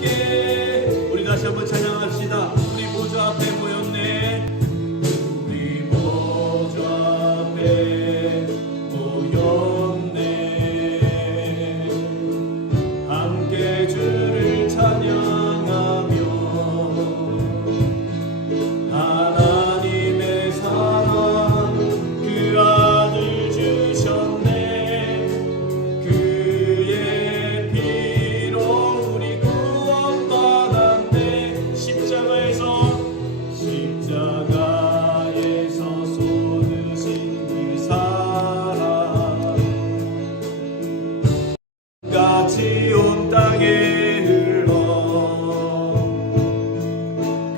함께 우리 다시 한번 찬양합시다. 우리 보좌 앞에 모였네. 우리 보좌 앞에 모였네. 함께 주를 찬양하며 하나님의 사랑 그 아들 주셨네. 그의 피로 우리 구원받았네. 십자가에서 쏟으신 그 사랑 같이 온 땅에 흘러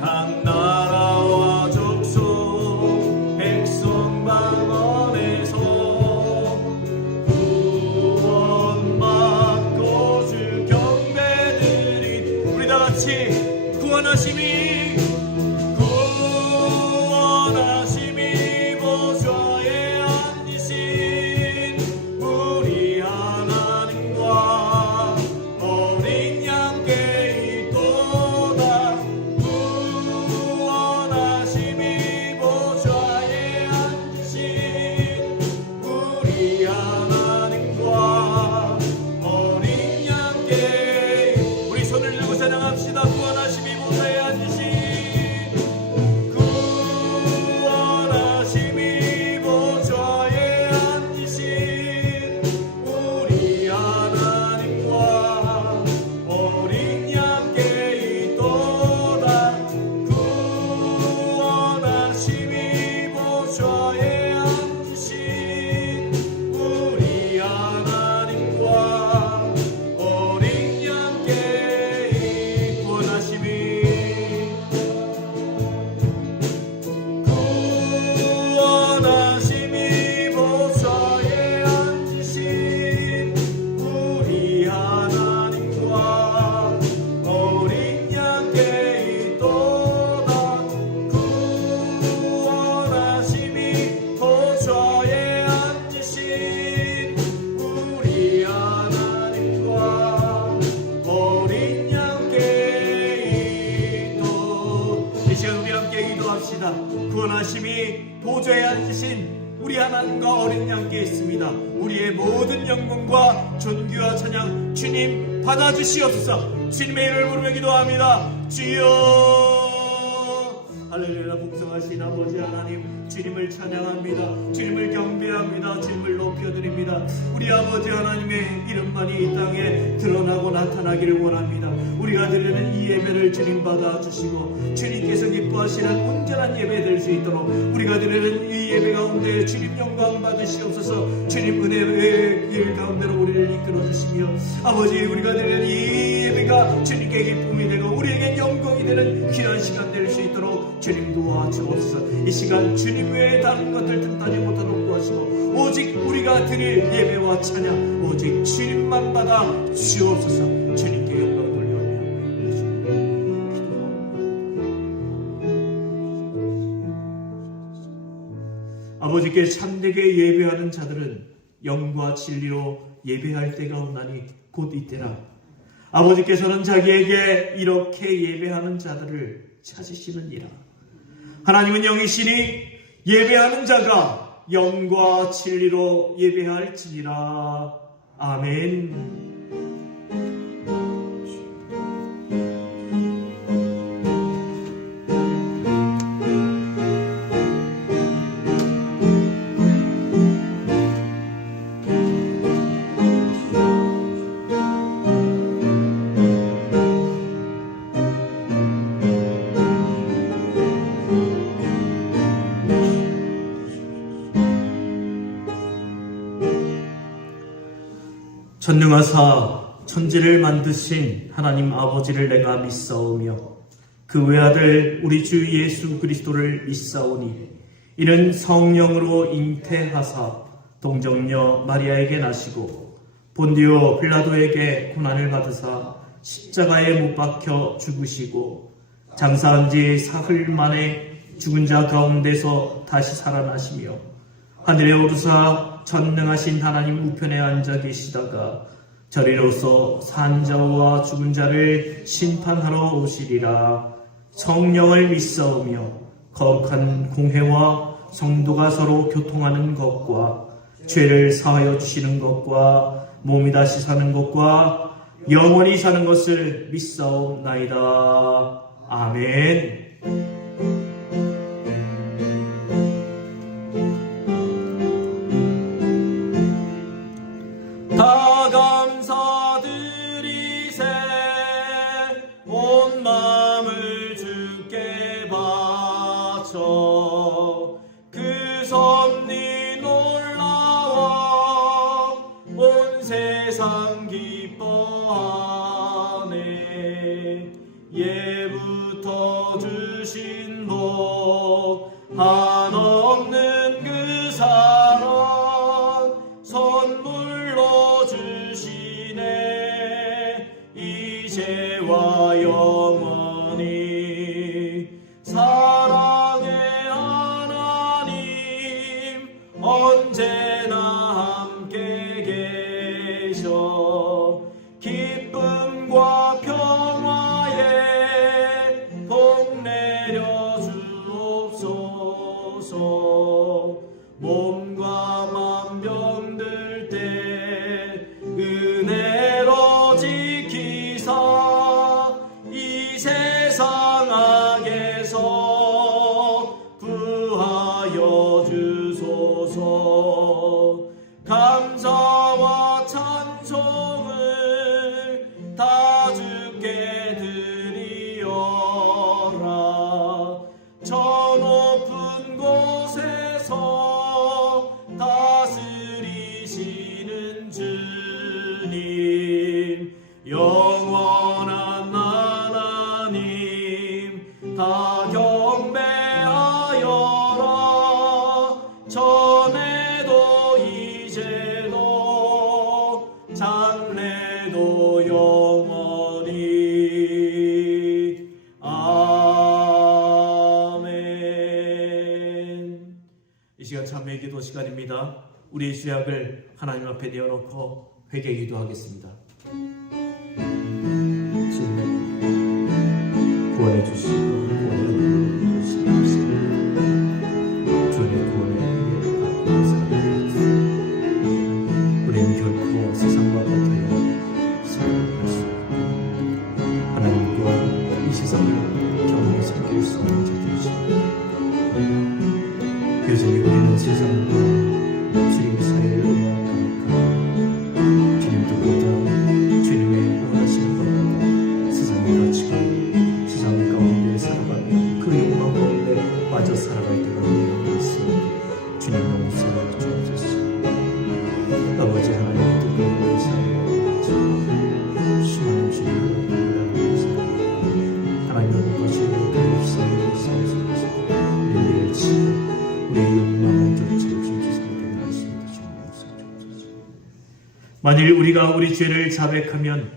각 나라와 족속 백성 방언에서 구원받고 주 경배드린 우리 다같이 구원하심이 보좌에 앉으신 우리 하나님과 어린 양께 있도다. 구원하심이 보좌에 앉으신 우리 하나님과 어린 양께 우리 손을 들고 찬양합시다. 구원하심이 보좌에 앉으신 구원하심이 보좌에 앉으신 우리 하나님과 어린 양께 있습니다. 우리의 모든 영광과 존귀와 찬양 주님 받아주시옵소서. 주님의 이름을 부르며 기도합니다. 주여 할렐루야. 복성하신 아버지 하나님, 주님을 찬양합니다. 주님을 경배합니다. 주님을 높여드립니다. 우리 아버지 하나님의 이름만이 이 땅에 드러나고 나타나기를 원합니다. 우리가 드리는 이 예배를 주님 받아주시고 주님께서 기뻐하시는 온전한 예배 될 수 있도록 우리가 드리는 이 예배 가운데 주님 영광 받으시옵소서. 주님 은혜의 길 가운데로 우리를 이끌어주시며 아버지, 우리가 드리는 이 예배가 주님께 기쁨이 되고 우리에게 영광이 되는 귀한 시간 될 수 있도록 주님 도와주옵소서. 이 시간 주님 외에 다른 것들 뜻하지 못하도록 도와주시고 오직 우리가 드릴 예배와 찬양 오직 주님만 받아 주옵소서. 주님께 영광 돌려오며 아버지께 참되게 예배하는 자들은 영과 진리로 예배할 때가 온나니 곧 이때라. 아버지께서는 자기에게 이렇게 예배하는 자들을 찾으시느니라. 하나님은 영이시니 예배하는 자가 영과 진리로 예배할지니라. 아멘. 전능하사 천지를 만드신 하나님 아버지를 내가 믿사오며 그 외아들 우리 주 예수 그리스도를 믿사오니 이는 성령으로 잉태하사 동정녀 마리아에게 나시고 본디오 빌라도에게 고난을 받으사 십자가에 못 박혀 죽으시고 장사한 지 사흘 만에 죽은 자 가운데서 다시 살아나시며 하늘에 오르사 전능하신 하나님 우편에 앉아 계시다가 저리로서 산자와 죽은 자를 심판하러 오시리라. 성령을 믿사오며 거룩한 공회와 성도가 서로 교통하는 것과 죄를 사하여 주시는 것과 몸이 다시 사는 것과 영원히 사는 것을 믿사옵나이다. 아멘. 다 감사드리세. 온 마음을 주께 바쳐 그 섭리 놀라워 온 세상 기뻐하네. 예부터 주신 복 한없는 그 사랑 선물로 주시네. 이제와 영원히 사랑의 하나님 언제나 함께 계셔. 기쁨과 평화에 복 내려 주옵소서. 몸과 맘 병들 때 은혜로 지키사 이 세상 악에서 구하여 주소서. 감사와 찬송을 다 주께 드리어라. 저 높은 곳에서 다스리시는 주님, 영원한 하나님 다 경배하여라. 전에도 이제도 장래도 영원히. 아멘. 이 시간 참회의 기도 시간입니다. 우리의 죄악을 하나님 앞에 내어놓고 회개 기도하겠습니다. 주님 구원해 주시고 구원해 주시옵소서. 주의 구원에 받고 살아가겠습니다. 우리는 결코 세상과 같아요 살아갈 수 없고 하나님과 이 세상을 경험해 섬길 수 있는 자들이십니다. 여전히 우리는 세상과 주님 사이를 의아합니까? 주님 뜻보다 주님의 원하시는 것보다 세상의 가치가 세상 가운데 살아가며 그 욕망 가운데 빠져 살아갈 때가 너무 있습니다. 주님 너무 사랑해 주옵소서. 아버지 하나님의 뜻대로 살아가면서 수많은 주님을 감사합니다. 하나님의 것으로 그 삶을 살면서 우리를 치고 우리의 욕망을 쫓아주신 주님의 말씀을 주옵소서. 만일 우리가 우리 죄를 자백하면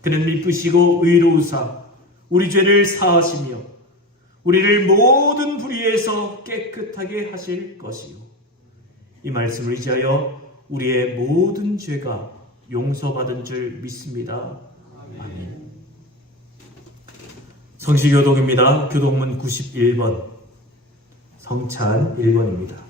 그는 미쁘시고 의로우사 우리 죄를 사하시며 우리를 모든 불의에서 깨끗하게 하실 것이요. 이 말씀을 의지하여 우리의 모든 죄가 용서받은 줄 믿습니다. 아멘. 성시교독입니다. 교독문 91번 성찬 1번입니다.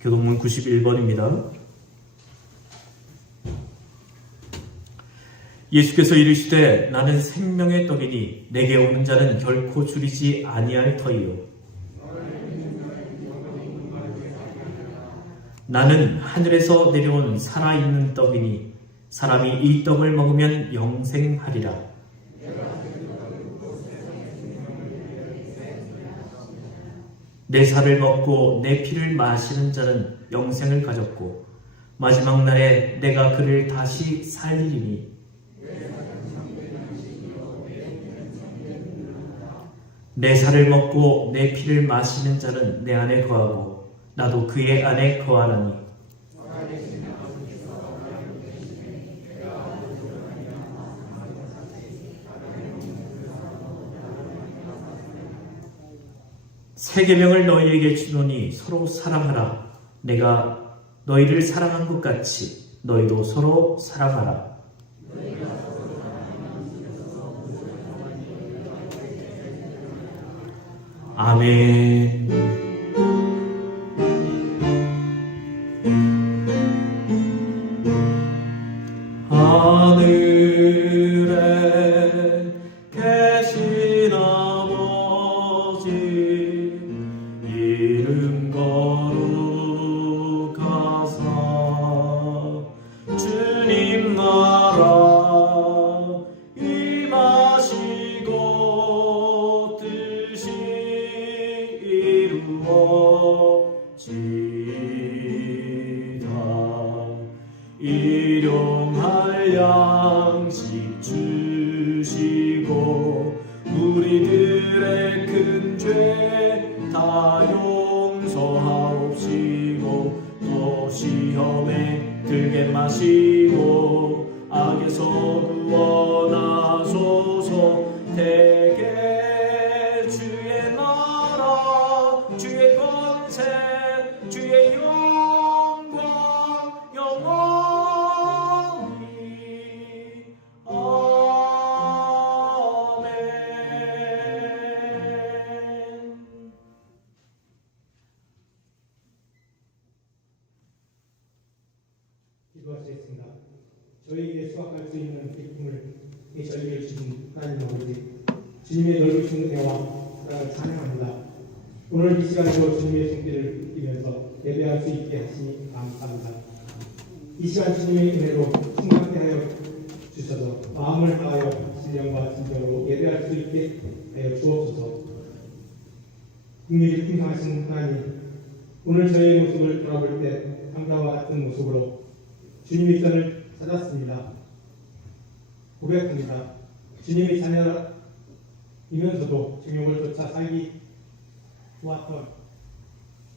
교독문 91번입니다. 예수께서 이르시되 나는 생명의 떡이니 내게 오는 자는 결코 줄이지 아니할 터이요. 나는 하늘에서 내려온 살아있는 떡이니 사람이 이 떡을 먹으면 영생하리라. 내 살을 먹고 내 피를 마시는 자는 영생을 가졌고 마지막 날에 내가 그를 다시 살리리니 내 살을 먹고 내 피를 마시는 자는 내 안에 거하고 나도 그의 안에 거하나니 새 계명을 너희에게 주노니 서로 사랑하라. 내가 너희를 사랑한 것 같이 너희도 서로 사랑하라. 아멘. 하늘에 계신 아버지 이름 거룩하사 주님 나라 임하시고 뜻이 이루어지다. 일용할 양식 주시고 우리들의 큰 죄 다 용서하옵시고 또 시험에 들게 마시고 악에서 구원하소서. 대개 주의 나라 주의 권세 주의 영광 영원히 아멘. 기도하시겠습니다. 저희에게 수확할 수 있는 기쁨을 저희에게 주신 하나님 아버지, 주님의 넓으신 은혜와 사랑을 찬양합니다. 오늘 이 시간에도 주님의 손길을 느끼면서 예배할 수 있게 하시니 감사합니다. 이 시간 주님의 은혜로 충만케 하여 주셔서 마음을 다하여 신령과 진정으로 예배할 수 있게 하여 주옵소서. 국민이 풍성하신 하나님, 오늘 저희의 모습을 돌아볼 때 당자와 같은 모습으로 주님의 편을 찾았습니다. 고백합니다. 주님의 자녀이면서도 중용을 쫓아 살기 좋았던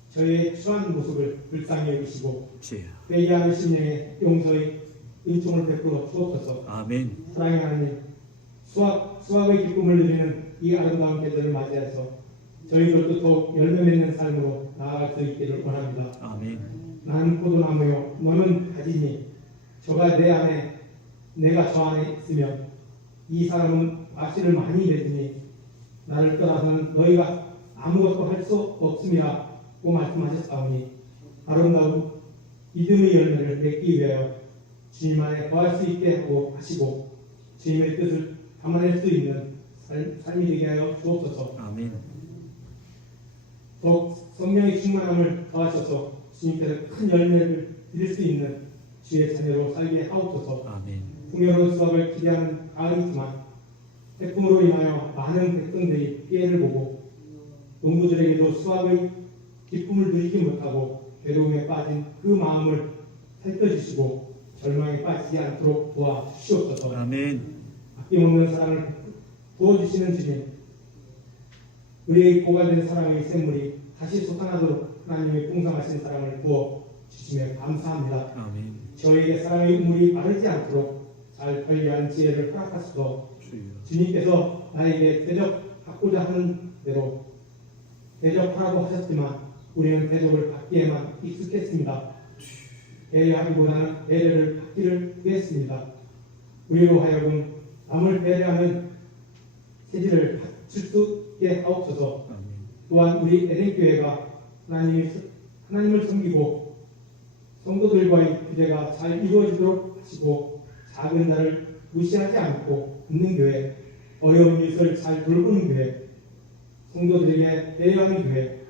저의 추한 모습을 불쌍히 여기시고 회개하는 심령에 용서의 은총을 베풀어 주옵소서. 아멘. 사랑의 하나님, 수확의 기쁨을 누리는 이 아름다운 계절을 맞이해서 저희들도 더욱 열매 맺는 삶으로 나아갈 수 있기를 원합니다. 아멘. 나는 포도나무요 너는 가지니 저가 내 안에 내가 저 안에 있으면 이 사람은 과실을 많이 맺으니 나를 떠나서는 너희가 아무것도 할 수 없음이라고 말씀하셨사오니 아름다운 믿음의 열매를 맺기 위하여 주님 안에 거할 수 있게 하고 하시고 주님의 뜻을 담아낼 수 있는 삶이 되게 하여 주옵소서. 아멘. 더욱 성령의 충만함을 더하셔서 주님께서 큰 열매를 드릴 수 있는 주의 자녀로 살게 하옵소서. 아멘. 풍요로운 수확을 기대하는 가을이지만 태풍으로 인하여 많은 백성들이 피해를 보고 농부들에게도 수확의 기쁨을 누리지 못하고 괴로움에 빠진 그 마음을 살펴주시고 절망에 빠지지 않도록 도와주시옵소서. 아멘. 아낌없는 사랑을 부어주시는 주님, 우리의 고갈된 사랑의 샘물이 다시 솟아나도록 하나님의 풍성하신 사랑을 부어주시며 감사합니다. 아멘. 저에게 사랑의 우물이 마르지 않도록 잘 관리하는 지혜를 허락하소서. 주님께서 나에게 대접받고자 하는 대로 대접하라고 하셨지만 우리는 대접을 받기에만 익숙했습니다. 배려하기보다는 배려를 받기를 구했습니다. 우리로 하여금 남을 배려하는 체질을 갖출 수 있게 하옵소서. 또한 우리 에덴교회가 하나님을 섬기고 성도들과의 교제가 잘 이루어지도록 하시고 작은 자를 무시하지 않고 있는 교회, 어려운 일을 잘 돌보는 교회, 성도들에게 배려하는 교회,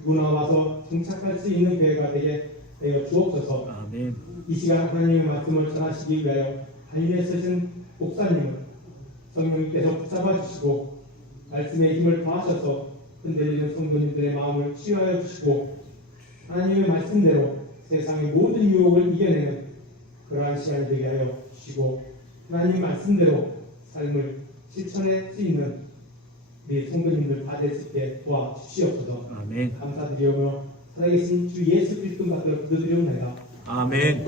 누구나 와서 정착할 수 있는 교회가 되게 되어 주옵소서. 아멘. 이 시간 하나님의 말씀을 전하시기 위하여 담임에 서신 목사님을 성령님께서 붙잡아 주시고 말씀의 힘을 더하셔서 흔들리는 성도님들의 마음을 치유하여 주시고 하나님의 말씀대로 세상의 모든 유혹을 이겨내는 그러한 시간이 되게 하여 주시고 하나님 말씀대로 삶을 실천할 수 있는 우리 성도님들 다 될 수 있게 도와주시옵소서. 아멘. 감사드리오며 살아계신 주 예수 그리스도 받들어 기도드리옵나이다. 아멘.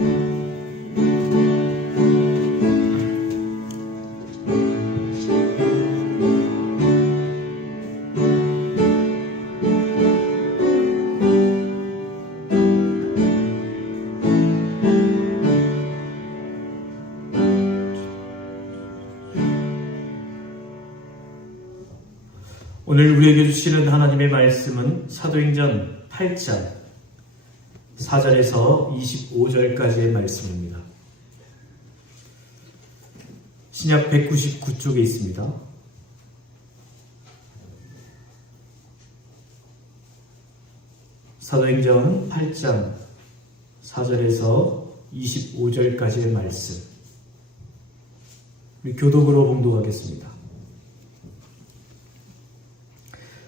오늘 우리에게 주시는 하나님의 말씀은 사도행전 8장 4절에서 25절까지의 말씀입니다. 신약 199쪽에 있습니다. 사도행전 8장 4절에서 25절까지의 말씀, 우리 교독으로 봉독하겠습니다.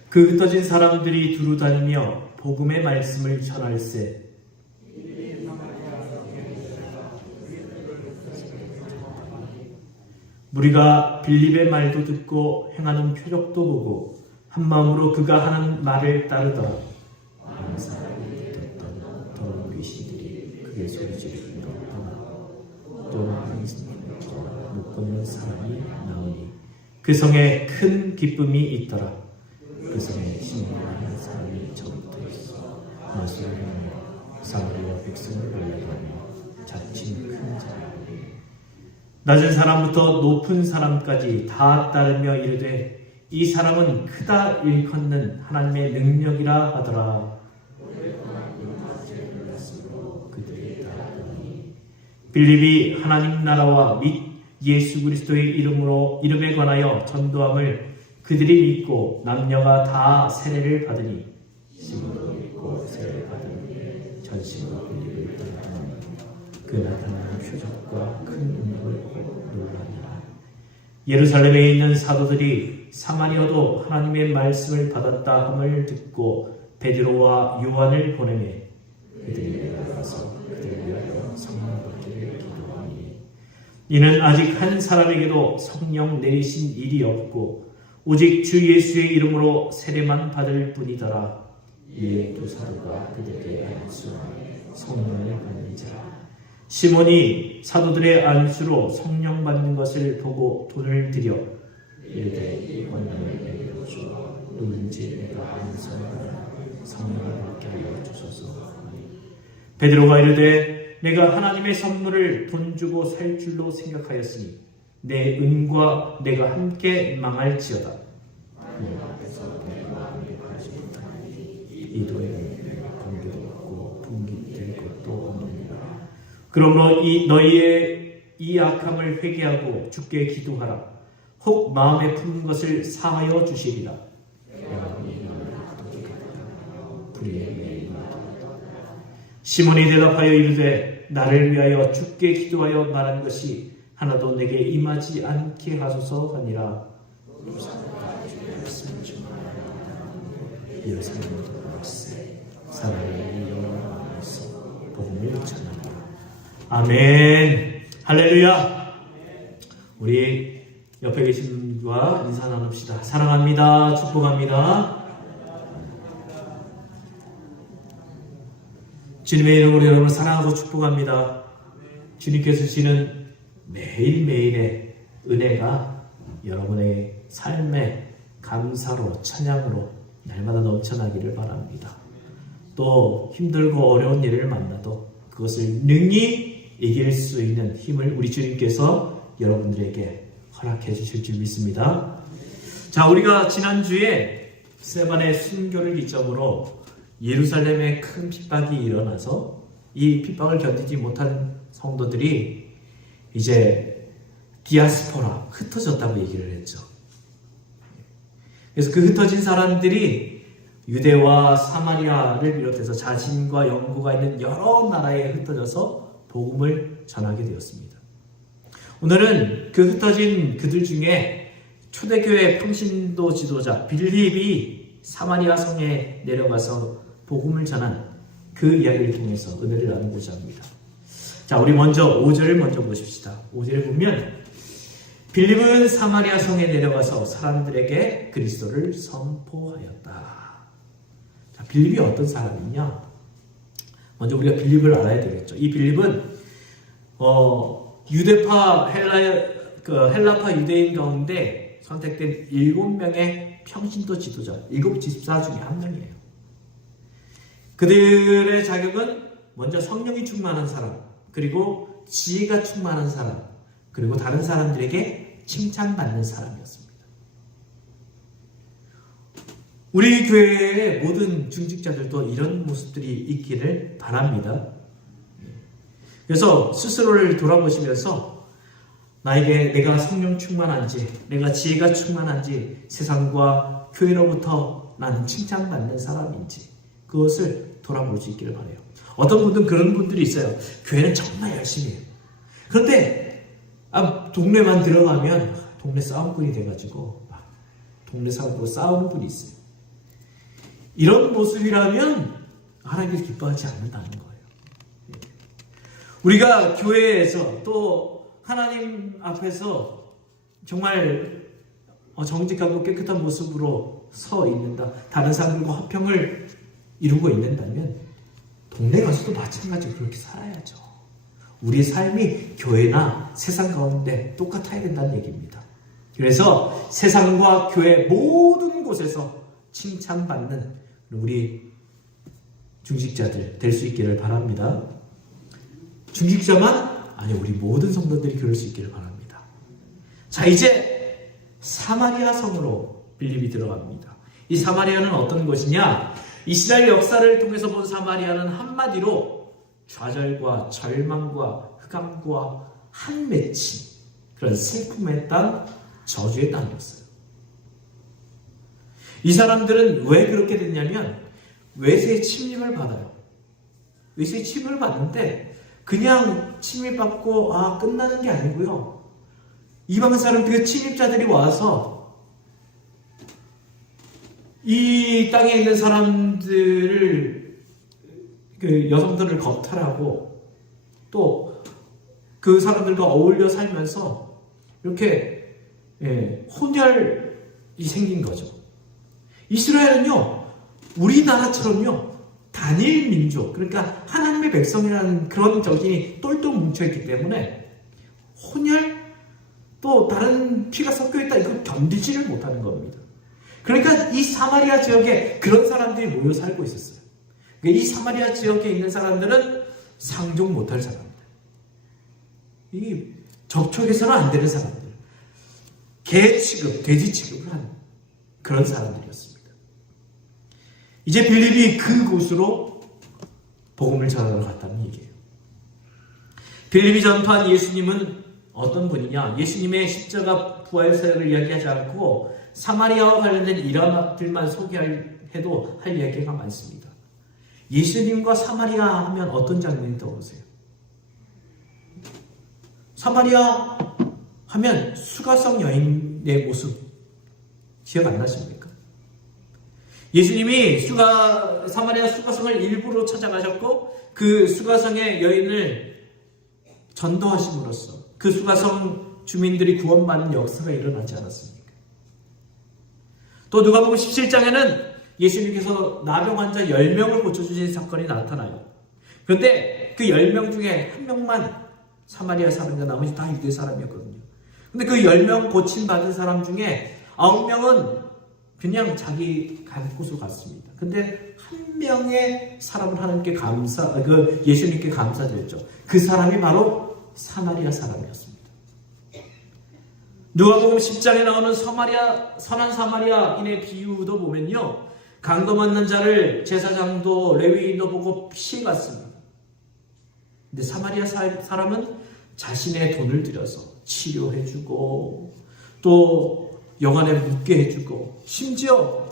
그 흩어진 사람들이 두루 다니며 복음의 말씀을 전할세. 무리가 빌립의 말도 듣고 행하는 표적도 보고 한 마음으로 그가 하는 말을 따르더라. 많은 사람이 듣던 더러운 귀신들이 그의 소리지르며 떠나 또 못 걷는 사람이 나오니 그 성에 큰 기쁨이 있더라. 그 성에 신명한 사람이 저부터 있어 말씀을 하며 사마리아 백성을 놀라게 자칭 큰 자라니 낮은 사람부터 높은 사람까지 다 따르며 이르되 이 사람은 크다 일컫는 하나님의 능력이라 하더라. 그들이 따르니 빌립이 하나님 나라와 및 예수 그리스도의 이름에 관하여 전도함을 그들이 믿고 남녀가 다 세례를 받으니 시몬도 믿고 세례를 받으니 전심으로 빌립을 따르더니 그 나타나는 표적과 큰 능력을 보고 놀라니라. 예루살렘에 있는 사도들이 사마리아도 하나님의 말씀을 받았다 함을 듣고 베드로와 요한을 보내매 그들이 나가서 그들을 위하여 성령 받기를 기도하니 이는 아직 한 사람에게도 성령 내리신 일이 없고 오직 주 예수의 이름으로 세례만 받을 뿐이더라. 이에 두 사도가 그들에게 안수하여 성령을 받는 자라. 시몬이 사도들의 안수로 성령 받는 것을 보고 돈을 들여 이르되 이 권능을 내게 주어 누군지 내가 안수하여 성령을 받게 하여 주소서. 베드로가 이르되 내가 하나님의 선물을 돈 주고 살 줄로 생각하였으니 내 은과 내가 함께 망할지어다. 그 앞에서 내가 완벽하지 못하니 이도에 관계도 없고 분깃될 것도 없느니라. 그러므로 너희의 이 악함을 회개하고 주께 기도하라. 혹 마음에 품은 것을 사하여 주시리라. 시몬이 대답하여 이르되 나를 위하여 주께 기도하여 말한 것이 하나도 내게 임하지 않게 하소서 하니라. 아멘. 할렐루야. 우리 옆에 계신 분과 인사 나눕시다. 사랑합니다. 축복합니다. 주님의 이름으로 여러분을 사랑하고 축복합니다. 주님께서 주시는 매일매일의 은혜가 여러분의 삶에 감사로 찬양으로 날마다 넘쳐나기를 바랍니다. 또 힘들고 어려운 일을 만나도 그것을 능히 이길 수 있는 힘을 우리 주님께서 여러분들에게 허락해 주실 줄 믿습니다. 자, 우리가 지난주에 스데반의 순교를 기점으로 예루살렘에 큰 핍박이 일어나서 이 핍박을 견디지 못한 성도들이 이제 디아스포라, 흩어졌다고 얘기를 했죠. 그래서 그 흩어진 사람들이 유대와 사마리아를 비롯해서 자신과 연고가 있는 여러 나라에 흩어져서 복음을 전하게 되었습니다. 오늘은 그 흩어진 그들 중에 초대교회 평신도 지도자 빌립이 사마리아 성에 내려가서 복음을 전한 그 이야기를 통해서 은혜를 나누고자 합니다. 자, 우리 먼저 5절을 먼저 보십시다. 5절에 보면 빌립은 사마리아 성에 내려가서 사람들에게 그리스도를 선포하였다. 자, 빌립이 어떤 사람이냐? 먼저 우리가 빌립을 알아야 되겠죠. 이 빌립은 유대파 헬라파 유대인 가운데 선택된 7명의 평신도 지도자, 7 집사 중에 한 명이에요. 그들의 자격은 먼저 성령이 충만한 사람, 그리고 지혜가 충만한 사람, 그리고 다른 사람들에게 칭찬받는 사람이었습니다. 우리 교회의 모든 중직자들도 이런 모습들이 있기를 바랍니다. 그래서 스스로를 돌아보시면서 나에게 내가 성령 충만한지, 내가 지혜가 충만한지, 세상과 교회로부터 나는 칭찬받는 사람인지 그것을 돌아볼 수 있기를 바라요. 어떤 분들은 그런 분들이 있어요. 교회는 정말 열심히 해요. 그런데 동네만 들어가면 동네 싸움꾼이 돼가지고 막 동네 사람하고 싸우는 분이 있어요. 이런 모습이라면 하나님께서 기뻐하지 않는다는 거예요. 우리가 교회에서 또 하나님 앞에서 정말 정직하고 깨끗한 모습으로 서 있는다. 다른 사람들과 화평을 이루고 있는다면 동네 가서도 마찬가지로 그렇게 살아야죠. 우리의 삶이 교회나 세상 가운데 똑같아야 된다는 얘기입니다. 그래서 세상과 교회 모든 곳에서 칭찬받는 우리 중직자들 될 수 있기를 바랍니다. 중직자만 아니 우리 모든 성도들이 그럴 수 있기를 바랍니다. 자, 이제 사마리아 성으로 빌립이 들어갑니다. 이 사마리아는 어떤 곳이냐? 이스라엘 역사를 통해서 본 사마리아는 한마디로 좌절과 절망과 흑암과 한 맺힌 그런 슬픔의 땅, 저주의 땅이었어요. 이 사람들은 왜 그렇게 됐냐면 외세의 침입을 받아요. 외세의 침입을 받는데 그냥 침입받고 끝나는 게 아니고요. 이방 사람들, 침입자들이 와서 이 땅에 있는 사람들을, 그 여성들을 겁탈하고 또 그 사람들과 어울려 살면서 이렇게 혼혈이 생긴 거죠. 이스라엘은요, 우리나라처럼요, 단일 민족, 그러니까 하나님의 백성이라는 그런 적이 똘똘 뭉쳐있기 때문에 혼혈, 또 다른 피가 섞여있다, 이거 견디지를 못하는 겁니다. 그러니까 이 사마리아 지역에 그런 사람들이 모여 살고 있었어요. 그러니까 이 사마리아 지역에 있는 사람들은 상종 못할 사람들, 이 접촉해서는 안 되는 사람들, 개 취급, 돼지 취급을 하는 그런 사람들이었습니다. 이제 빌립이 그곳으로 복음을 전하러 갔다는 얘기예요. 빌립이 전파한 예수님은 어떤 분이냐? 예수님의 십자가 부활 사역을 이야기하지 않고 사마리아와 관련된 일화들만 소개해도 할 이야기가 많습니다. 예수님과 사마리아 하면 어떤 장면이 떠오르세요? 사마리아 하면 수가성 여인의 모습 기억 안 나십니까? 예수님이 사마리아 수가성을 일부러 찾아가셨고 그 수가성의 여인을 전도하심으로써 그 수가성 주민들이 구원받는 역사가 일어나지 않았습니까? 또 누가복음 17장에는 예수님께서 나병 환자 10명을 고쳐주신 사건이 나타나요. 그런데 그 10명 중에 한 명만 사마리아 사람이고 나머지 다 유대 사람이었거든요. 근데 그 10명 고침받은 사람 중에 9명은 그냥 자기 간 곳으로 갔습니다. 근데 한 명의 사람을 하나님께 예수님께 감사드렸죠. 그 사람이 바로 사마리아 사람이었습니다. 누가복음 10장에 나오는 선한 사마리아인의 비유도 보면요, 강도 맞는 자를 제사장도 레위인도 보고 피해갔습니다. 근데 사마리아 사람은 자신의 돈을 들여서 치료해주고 또 여관에 묵게 해주고 심지어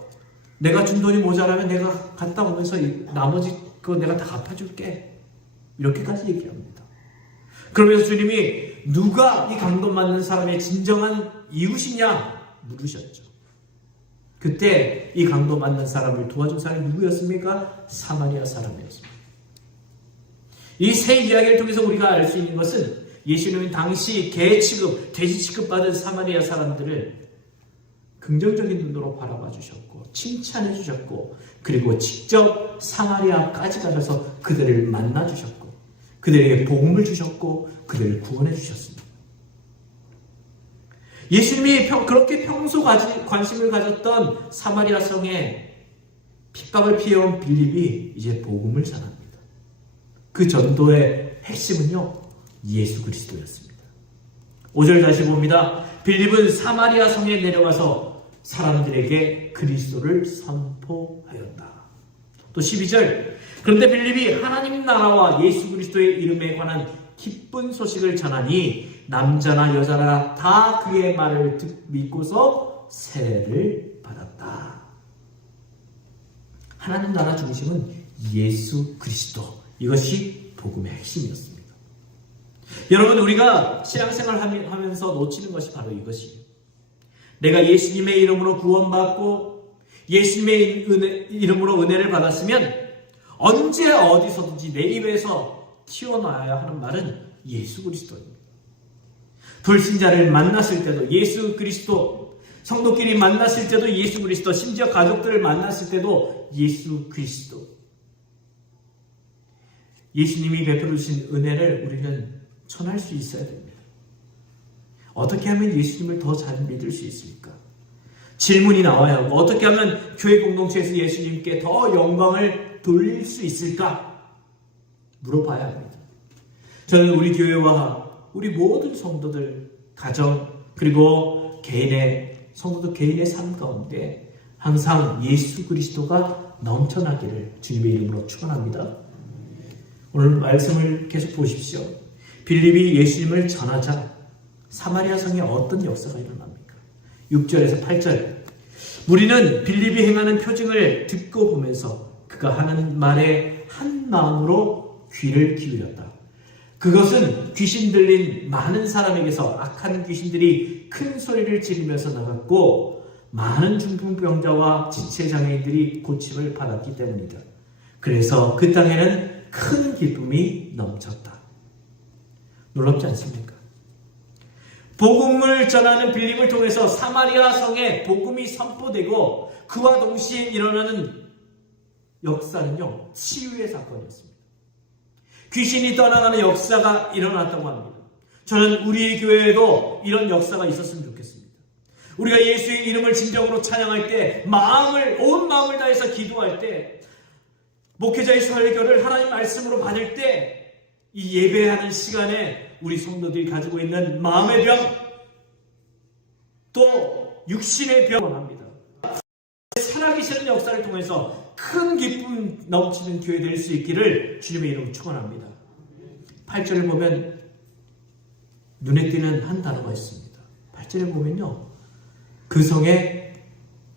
내가 준 돈이 모자라면 내가 갔다 오면서 나머지 그거 내가 다 갚아줄게, 이렇게까지 얘기합니다. 그러면서 주님이 누가 이 강도 맞는 사람의 진정한 이웃이냐 물으셨죠. 그때 이 강도 맞는 사람을 도와준 사람이 누구였습니까? 사마리아 사람이었습니다. 이 세 이야기를 통해서 우리가 알 수 있는 것은 예수님은 당시 개 취급, 돼지 취급받은 사마리아 사람들을 긍정적인 눈으로 바라봐 주셨고 칭찬해 주셨고 그리고 직접 사마리아까지 가셔서 그들을 만나 주셨고 그들에게 복음을 주셨고 그들을 구원해 주셨습니다. 예수님이 그렇게 평소 관심을 가졌던 사마리아 성에 핍박을 피해온 빌립이 이제 복음을 전합니다. 그 전도의 핵심은요, 예수 그리스도였습니다. 5절 다시 봅니다. 빌립은 사마리아 성에 내려가서 사람들에게 그리스도를 선포하였다. 또 12절, 그런데 빌립이 하나님 나라와 예수 그리스도의 이름에 관한 기쁜 소식을 전하니 남자나 여자나 다 그의 말을 믿고서 세례를 받았다. 하나님 나라 중심은 예수 그리스도, 이것이 복음의 핵심이었습니다. 여러분, 우리가 신앙생활 하면서 놓치는 것이 바로 이것이에요. 내가 예수님의 이름으로 구원받고 예수님의 이름으로 은혜를 받았으면 언제 어디서든지 내 입에서 튀어나와야 하는 말은 예수 그리스도입니다. 불신자를 만났을 때도 예수 그리스도, 성도끼리 만났을 때도 예수 그리스도, 심지어 가족들을 만났을 때도 예수 그리스도. 예수님이 베풀어 주신 은혜를 우리는 전할 수 있어야 됩니다. 어떻게 하면 예수님을 더 잘 믿을 수 있습니까? 질문이 나와야 하고, 어떻게 하면 교회 공동체에서 예수님께 더 영광을 돌릴 수 있을까? 물어봐야 합니다. 저는 우리 교회와 우리 모든 성도들, 가정, 그리고 개인의 성도들 개인의 삶 가운데 항상 예수 그리스도가 넘쳐나기를 주님의 이름으로 축원합니다. 오늘 말씀을 계속 보십시오. 빌립이 예수님을 전하자 사마리아 성에 어떤 역사가 일어납니까? 6절에서 8절. 우리는 빌립이 행하는 표징을 듣고 보면서 그가 하는 말에 한 마음으로 귀를 기울였다. 그것은 귀신 들린 많은 사람에게서 악한 귀신들이 큰 소리를 지르면서 나갔고 많은 중풍병자와 지체장애인들이 고침을 받았기 때문이다. 그래서 그 땅에는 큰 기쁨이 넘쳤다. 놀랍지 않습니까? 복음을 전하는 빌립을 통해서 사마리아 성에 복음이 선포되고 그와 동시에 일어나는 역사는요, 치유의 사건이었습니다. 귀신이 떠나가는 역사가 일어났다고 합니다. 저는 우리 교회에도 이런 역사가 있었으면 좋겠습니다. 우리가 예수의 이름을 진정으로 찬양할 때, 온 마음을 다해서 기도할 때, 목회자의 설교를 하나님 말씀으로 받을 때, 이 예배하는 시간에 우리 성도들이 가지고 있는 마음의 병, 또 육신의 병을 합니다. 살아계시는 역사를 통해서 큰 기쁨 넘치는 교회 될 수 있기를 주님의 이름으로 축원합니다. 8절을 보면 눈에 띄는 한 단어가 있습니다. 8절에 보면요, 그 성에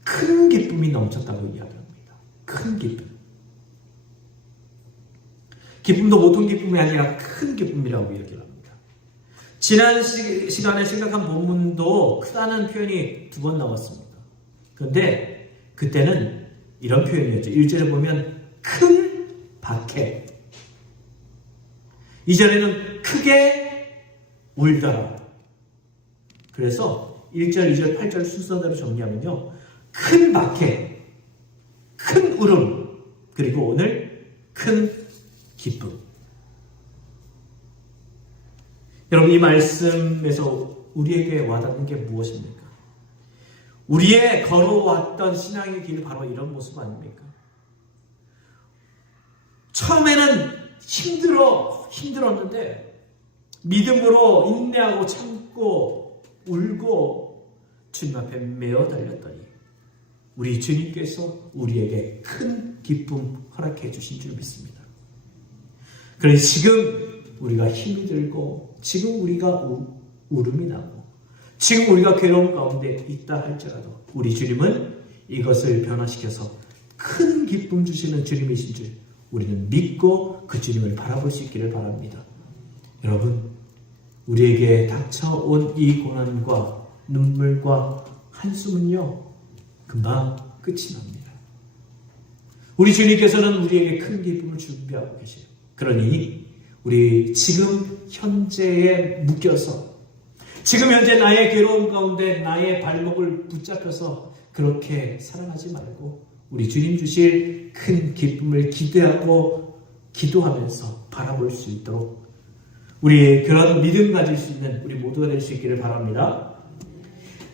큰 기쁨이 넘쳤다고 이야기합니다. 큰 기쁨. 기쁨도 보통 기쁨이 아니라 큰 기쁨이라고 이야기를 합니다. 지난 시간에 생각한 본문도 크다는 표현이 2번 나왔습니다. 그런데 그때는 이런 표현이었죠. 1절에 보면 큰 박해, 2절에는 크게 울더라. 그래서 1절, 2절, 8절 순서대로 정리하면요, 큰 박해, 큰 울음, 그리고 오늘 큰 기쁨. 여러분, 이 말씀에서 우리에게 와닿는 게 무엇입니까? 우리의 걸어왔던 신앙의 길, 바로 이런 모습 아닙니까? 처음에는 힘들었는데 믿음으로 인내하고 참고 울고 주님 앞에 메어 달렸더니 우리 주님께서 우리에게 큰 기쁨 허락해 주신 줄 믿습니다. 그래서 지금 우리가 힘이 들고, 지금 우리가 울음이 나고, 지금 우리가 괴로움 가운데 있다 할지라도 우리 주님은 이것을 변화시켜서 큰 기쁨 주시는 주님이신 줄 우리는 믿고 그 주님을 바라볼 수 있기를 바랍니다. 여러분, 우리에게 닥쳐온 이 고난과 눈물과 한숨은요, 금방 끝이 납니다. 우리 주님께서는 우리에게 큰 기쁨을 준비하고 계세요. 그러니 우리 지금 현재에 묶여서, 지금 현재 나의 괴로움 가운데 나의 발목을 붙잡혀서 그렇게 살아가지 말고 우리 주님 주실 큰 기쁨을 기대하고 기도하면서 바라볼 수 있도록 우리 그런 믿음 가질 수 있는 우리 모두가 될 수 있기를 바랍니다.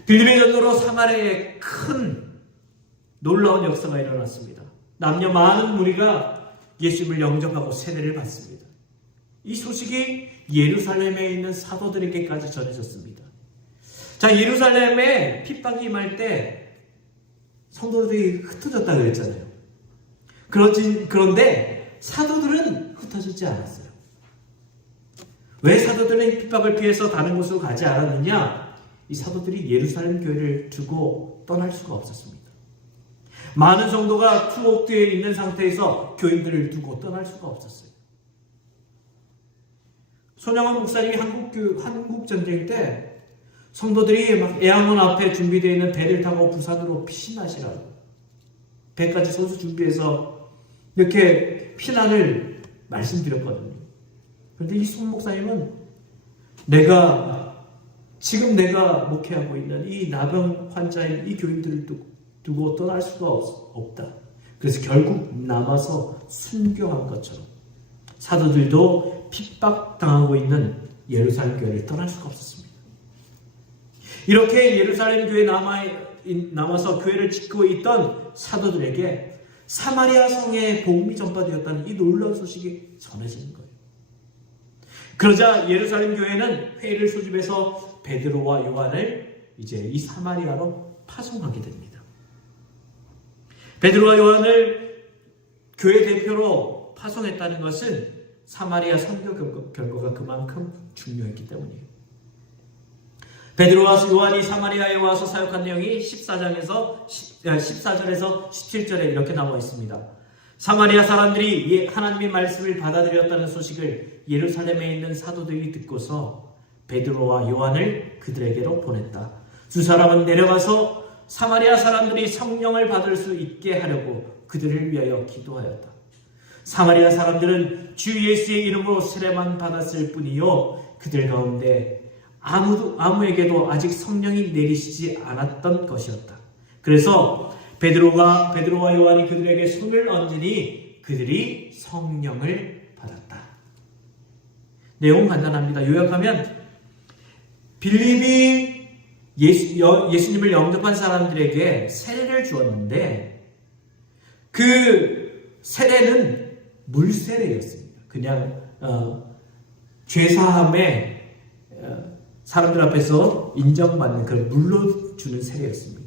빌립의 전도로 사마리아에 큰 놀라운 역사가 일어났습니다. 남녀 많은 무리가 예수님을 영접하고 세례를 받습니다. 이 소식이 예루살렘에 있는 사도들에게까지 전해졌습니다. 자, 예루살렘에 핍박이 임할 때 성도들이 흩어졌다 그랬잖아요. 그런데 사도들은 흩어지지 않았어요. 왜 사도들은 핍박을 피해서 다른 곳으로 가지 않았느냐? 이 사도들이 예루살렘 교회를 두고 떠날 수가 없었습니다. 많은 성도가 투옥되어 있는 상태에서 교인들을 두고 떠날 수가 없었어요. 손영원 목사님이 한국 전쟁 때 성도들이 막 애양원 앞에 준비되어 있는 배를 타고 부산으로 피신하시라고 배까지 소수 준비해서 이렇게 피난을 말씀드렸거든요. 그런데 이 손 목사님은 지금 내가 목회하고 있는 이 나병 환자인 이 교인들을 두고 떠날 수가 없다. 그래서 결국 남아서 순교한 것처럼 사도들도 핍박당하고 있는 예루살렘 교회를 떠날 수가 없었습니다. 이렇게 예루살렘 교회에 남아서 교회를 짓고 있던 사도들에게 사마리아 성에 복음이 전파되었다는 이 놀라운 소식이 전해지는 거예요. 그러자 예루살렘 교회는 회의를 소집해서 베드로와 요한을 이제 이 사마리아로 파송하게 됩니다. 베드로와 요한을 교회 대표로 파송했다는 것은 사마리아 선교 결과가 그만큼 중요했기 때문이에요. 베드로와 요한이 사마리아에 와서 사역한 내용이 14절에서 17절에 이렇게 나와 있습니다. 사마리아 사람들이 하나님의 말씀을 받아들였다는 소식을 예루살렘에 있는 사도들이 듣고서 베드로와 요한을 그들에게로 보냈다. 두 사람은 내려가서 사마리아 사람들이 성령을 받을 수 있게 하려고 그들을 위하여 기도하였다. 사마리아 사람들은 주 예수의 이름으로 세례만 받았을 뿐이요 그들 가운데 아무에게도 아직 성령이 내리시지 않았던 것이었다. 그래서 베드로와 요한이 그들에게 손을 얹으니 그들이 성령을 받았다. 내용은 간단합니다. 요약하면 빌립이 예수님을 영접한 사람들에게 세례를 주었는데 그 세례는 물세례였습니다. 그냥 죄사함에 사람들 앞에서 인정받는 그런 물로 주는 세례였습니다.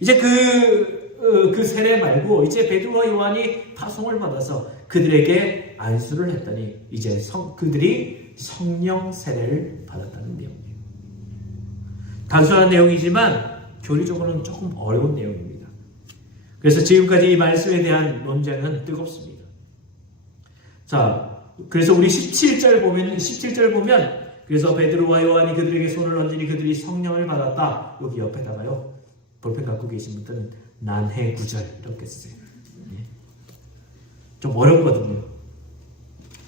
이제 그 세례 말고 이제 베드로와 요한이 파송을 받아서 그들에게 안수를 했더니 이제 그들이 성령 세례를 받았다는 내용이에요. 단순한 내용이지만 교리적으로는 조금 어려운 내용입니다. 그래서 지금까지 이 말씀에 대한 논쟁은 뜨겁습니다. 자, 그래서 우리 17절 보면 그래서 베드로와 요한이 그들에게 손을 얹으니 그들이 성령을 받았다. 여기 옆에다가요. 볼펜 갖고 계신 분들은 난해 구절 이렇게 쓰세요. 좀 어렵거든요.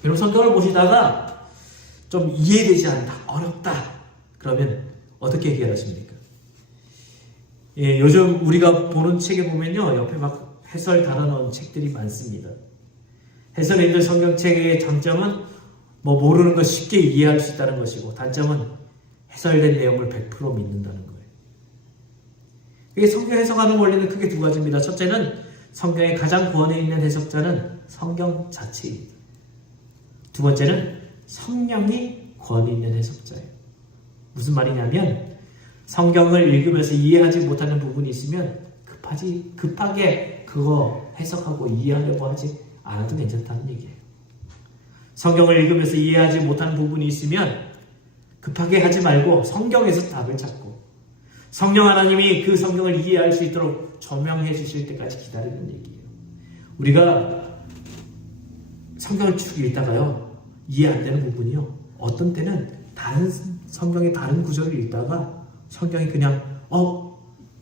여러분 성경을 보시다가 좀 이해되지 않는다, 어렵다. 그러면 어떻게 해결하십니까? 요즘 우리가 보는 책에 보면요. 옆에 막 해설 달아놓은 책들이 많습니다. 해설에 있는 성경책의 장점은 모르는 거 쉽게 이해할 수 있다는 것이고 단점은 해설된 내용을 100% 믿는다는 거예요. 이게 성경 해석하는 원리는 크게 두 가지입니다. 첫째는 성경의 가장 권위 있는 해석자는 성경 자체입니다. 두 번째는 성령이 권위 있는 해석자예요. 무슨 말이냐면 성경을 읽으면서 이해하지 못하는 부분이 있으면 급하게 그거 해석하고 이해하려고 하지 않아도 괜찮다는 얘기예요. 성경을 읽으면서 이해하지 못하는 부분이 있으면 급하게 하지 말고 성경에서 답을 찾고 성령 하나님이 그 성경을 이해할 수 있도록 조명해 주실 때까지 기다리는 얘기예요. 우리가 성경을 쭉 읽다가요. 이해 안 되는 부분이요. 어떤 때는 다른 성경의 다른 구절을 읽다가 성경이 그냥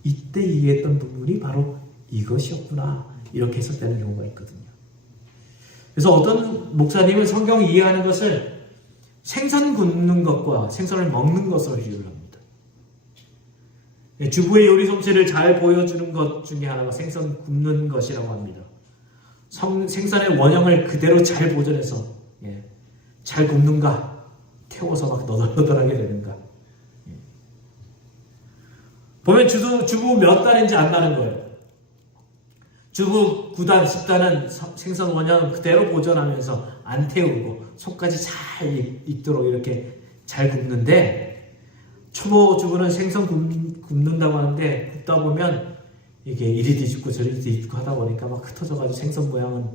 이때 이해했던 부분이 바로 이것이었구나 이렇게 해석되는 경우가 있거든요. 그래서 어떤 목사님은 성경을 이해하는 것을 생선 굽는 것과 생선을 먹는 것으로 비유를 합니다. 주부의 요리 솜씨를 잘 보여주는 것 중에 하나가 생선 굽는 것이라고 합니다. 생선의 원형을 그대로 잘 보존해서 잘 굽는가 태워서 막 너덜너덜하게 되는가 보면 주부 몇 단인지 안다는 거예요. 주부 9단, 10단은 생선 원형 그대로 보존하면서 안 태우고 속까지 잘 익도록 이렇게 잘 굽는데 초보 주부는 생선 굽는다고 하는데 굽다 보면 이게 이리 뒤집고 저리 뒤집고 하다 보니까 막 흩어져가지고 생선 모양은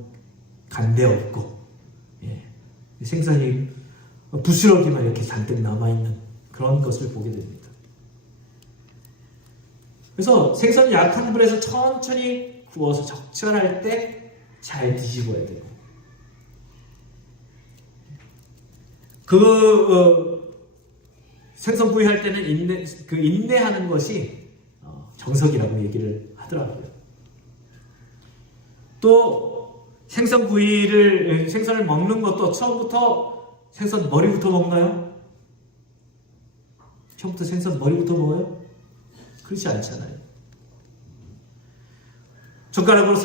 간데 없고, 예. 생선이 부스러기만 이렇게 잔뜩 남아있는 그런 것을 보게 됩니다. 그래서 생선 약한 불에서 천천히 구워서 적절할 때 잘 뒤집어야 돼요. 생선 구이할 때는 인내하는 것이 정석이라고 얘기를 하더라고요. 또 생선을 먹는 것도 처음부터 생선 머리부터 먹나요? 처음부터 생선 머리부터 먹어요? 그렇지 않잖아요. 젓가락으로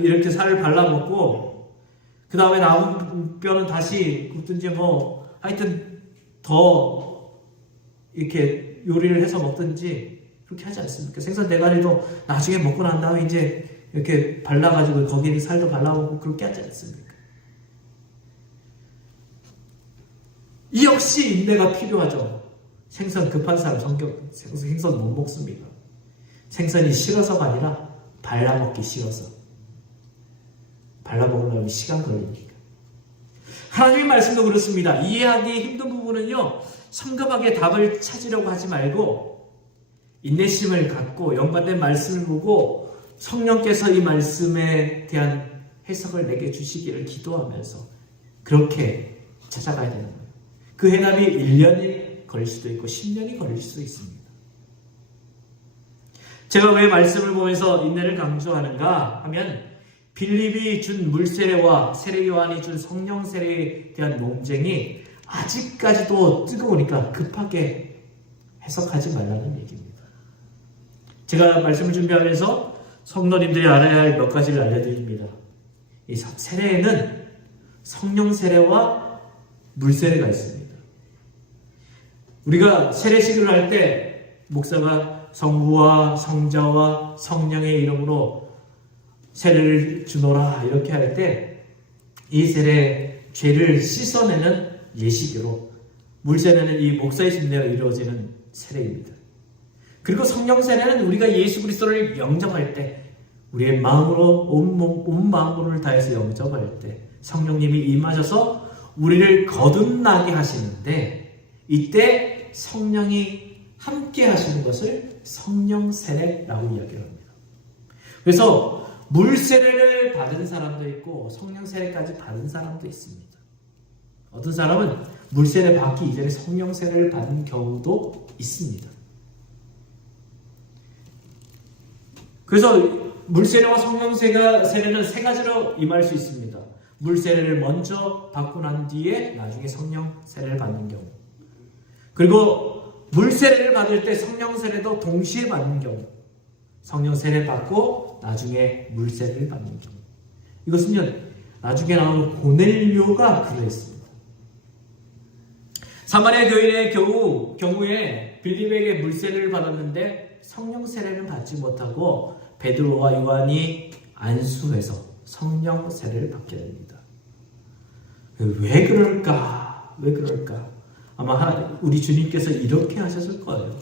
이렇게 살을 발라먹고, 그 다음에 남은 뼈는 다시 굽든지 하여튼 더 이렇게 요리를 해서 먹든지 그렇게 하지 않습니까? 생선 대가리도 나중에 먹고 난 다음에 이제 이렇게 발라가지고 거기에 살도 발라먹고 그렇게 하지 않습니까? 이 역시 인내가 필요하죠. 생선 급한 사람 생선 못 먹습니다. 생선이 싫어서가 아니라 발라먹기 싫어서. 발라먹으려면 시간 걸리니까. 하나님의 말씀도 그렇습니다. 이해하기 힘든 부분은요, 성급하게 답을 찾으려고 하지 말고 인내심을 갖고 연관된 말씀을 보고 성령께서 이 말씀에 대한 해석을 내게 주시기를 기도하면서 그렇게 찾아가야 되는 거예요. 그 해답이 1년이 걸릴 수도 있고 10년이 걸릴 수도 있습니다. 제가 왜 말씀을 보면서 인내를 강조하는가 하면, 빌립이 준 물세례와 세례 요한이 준 성령 세례에 대한 논쟁이 아직까지도 뜨거우니까 급하게 해석하지 말라는 얘기입니다. 제가 말씀을 준비하면서 성도님들이 알아야 할 몇 가지를 알려드립니다. 이 세례에는 성령 세례와 물세례가 있습니다. 우리가 세례식을 할 때 목사가 성부와 성자와 성령의 이름으로 세례를 주노라 이렇게 할 때 이 세례 죄를 씻어내는 예식으로, 물세례는 이 목사의 심내가 이루어지는 세례입니다. 그리고 성령 세례는 우리가 예수 그리스도를 영접할 때, 우리의 마음으로 온 마음으로 다해서 영접할 때 성령님이 임하셔서 우리를 거듭나게 하시는데, 이때 성령이 함께 하시는 것을 성령 세례라고 이야기를 합니다. 그래서 물 세례를 받은 사람도 있고 성령 세례까지 받은 사람도 있습니다. 어떤 사람은 물 세례 받기 이전에 성령 세례를 받은 경우도 있습니다. 그래서 물 세례와 성령 세례는 세 가지로 임할 수 있습니다. 물 세례를 먼저 받고 난 뒤에 나중에 성령 세례를 받는 경우, 그리고 물 세례를 받을 때 성령 세례도 동시에 받는 경우, 성령 세례 받고 나중에 물 세례를 받는 경우. 이것은요, 나중에 나오는 고넬료가 그랬습니다. 사마리아 교인의 경우에 빌립에게 물 세례를 받았는데 성령 세례는 받지 못하고 베드로와 요한이 안수해서 성령 세례를 받게 됩니다. 왜 그럴까? 아마 우리 주님께서 이렇게 하셨을 거예요.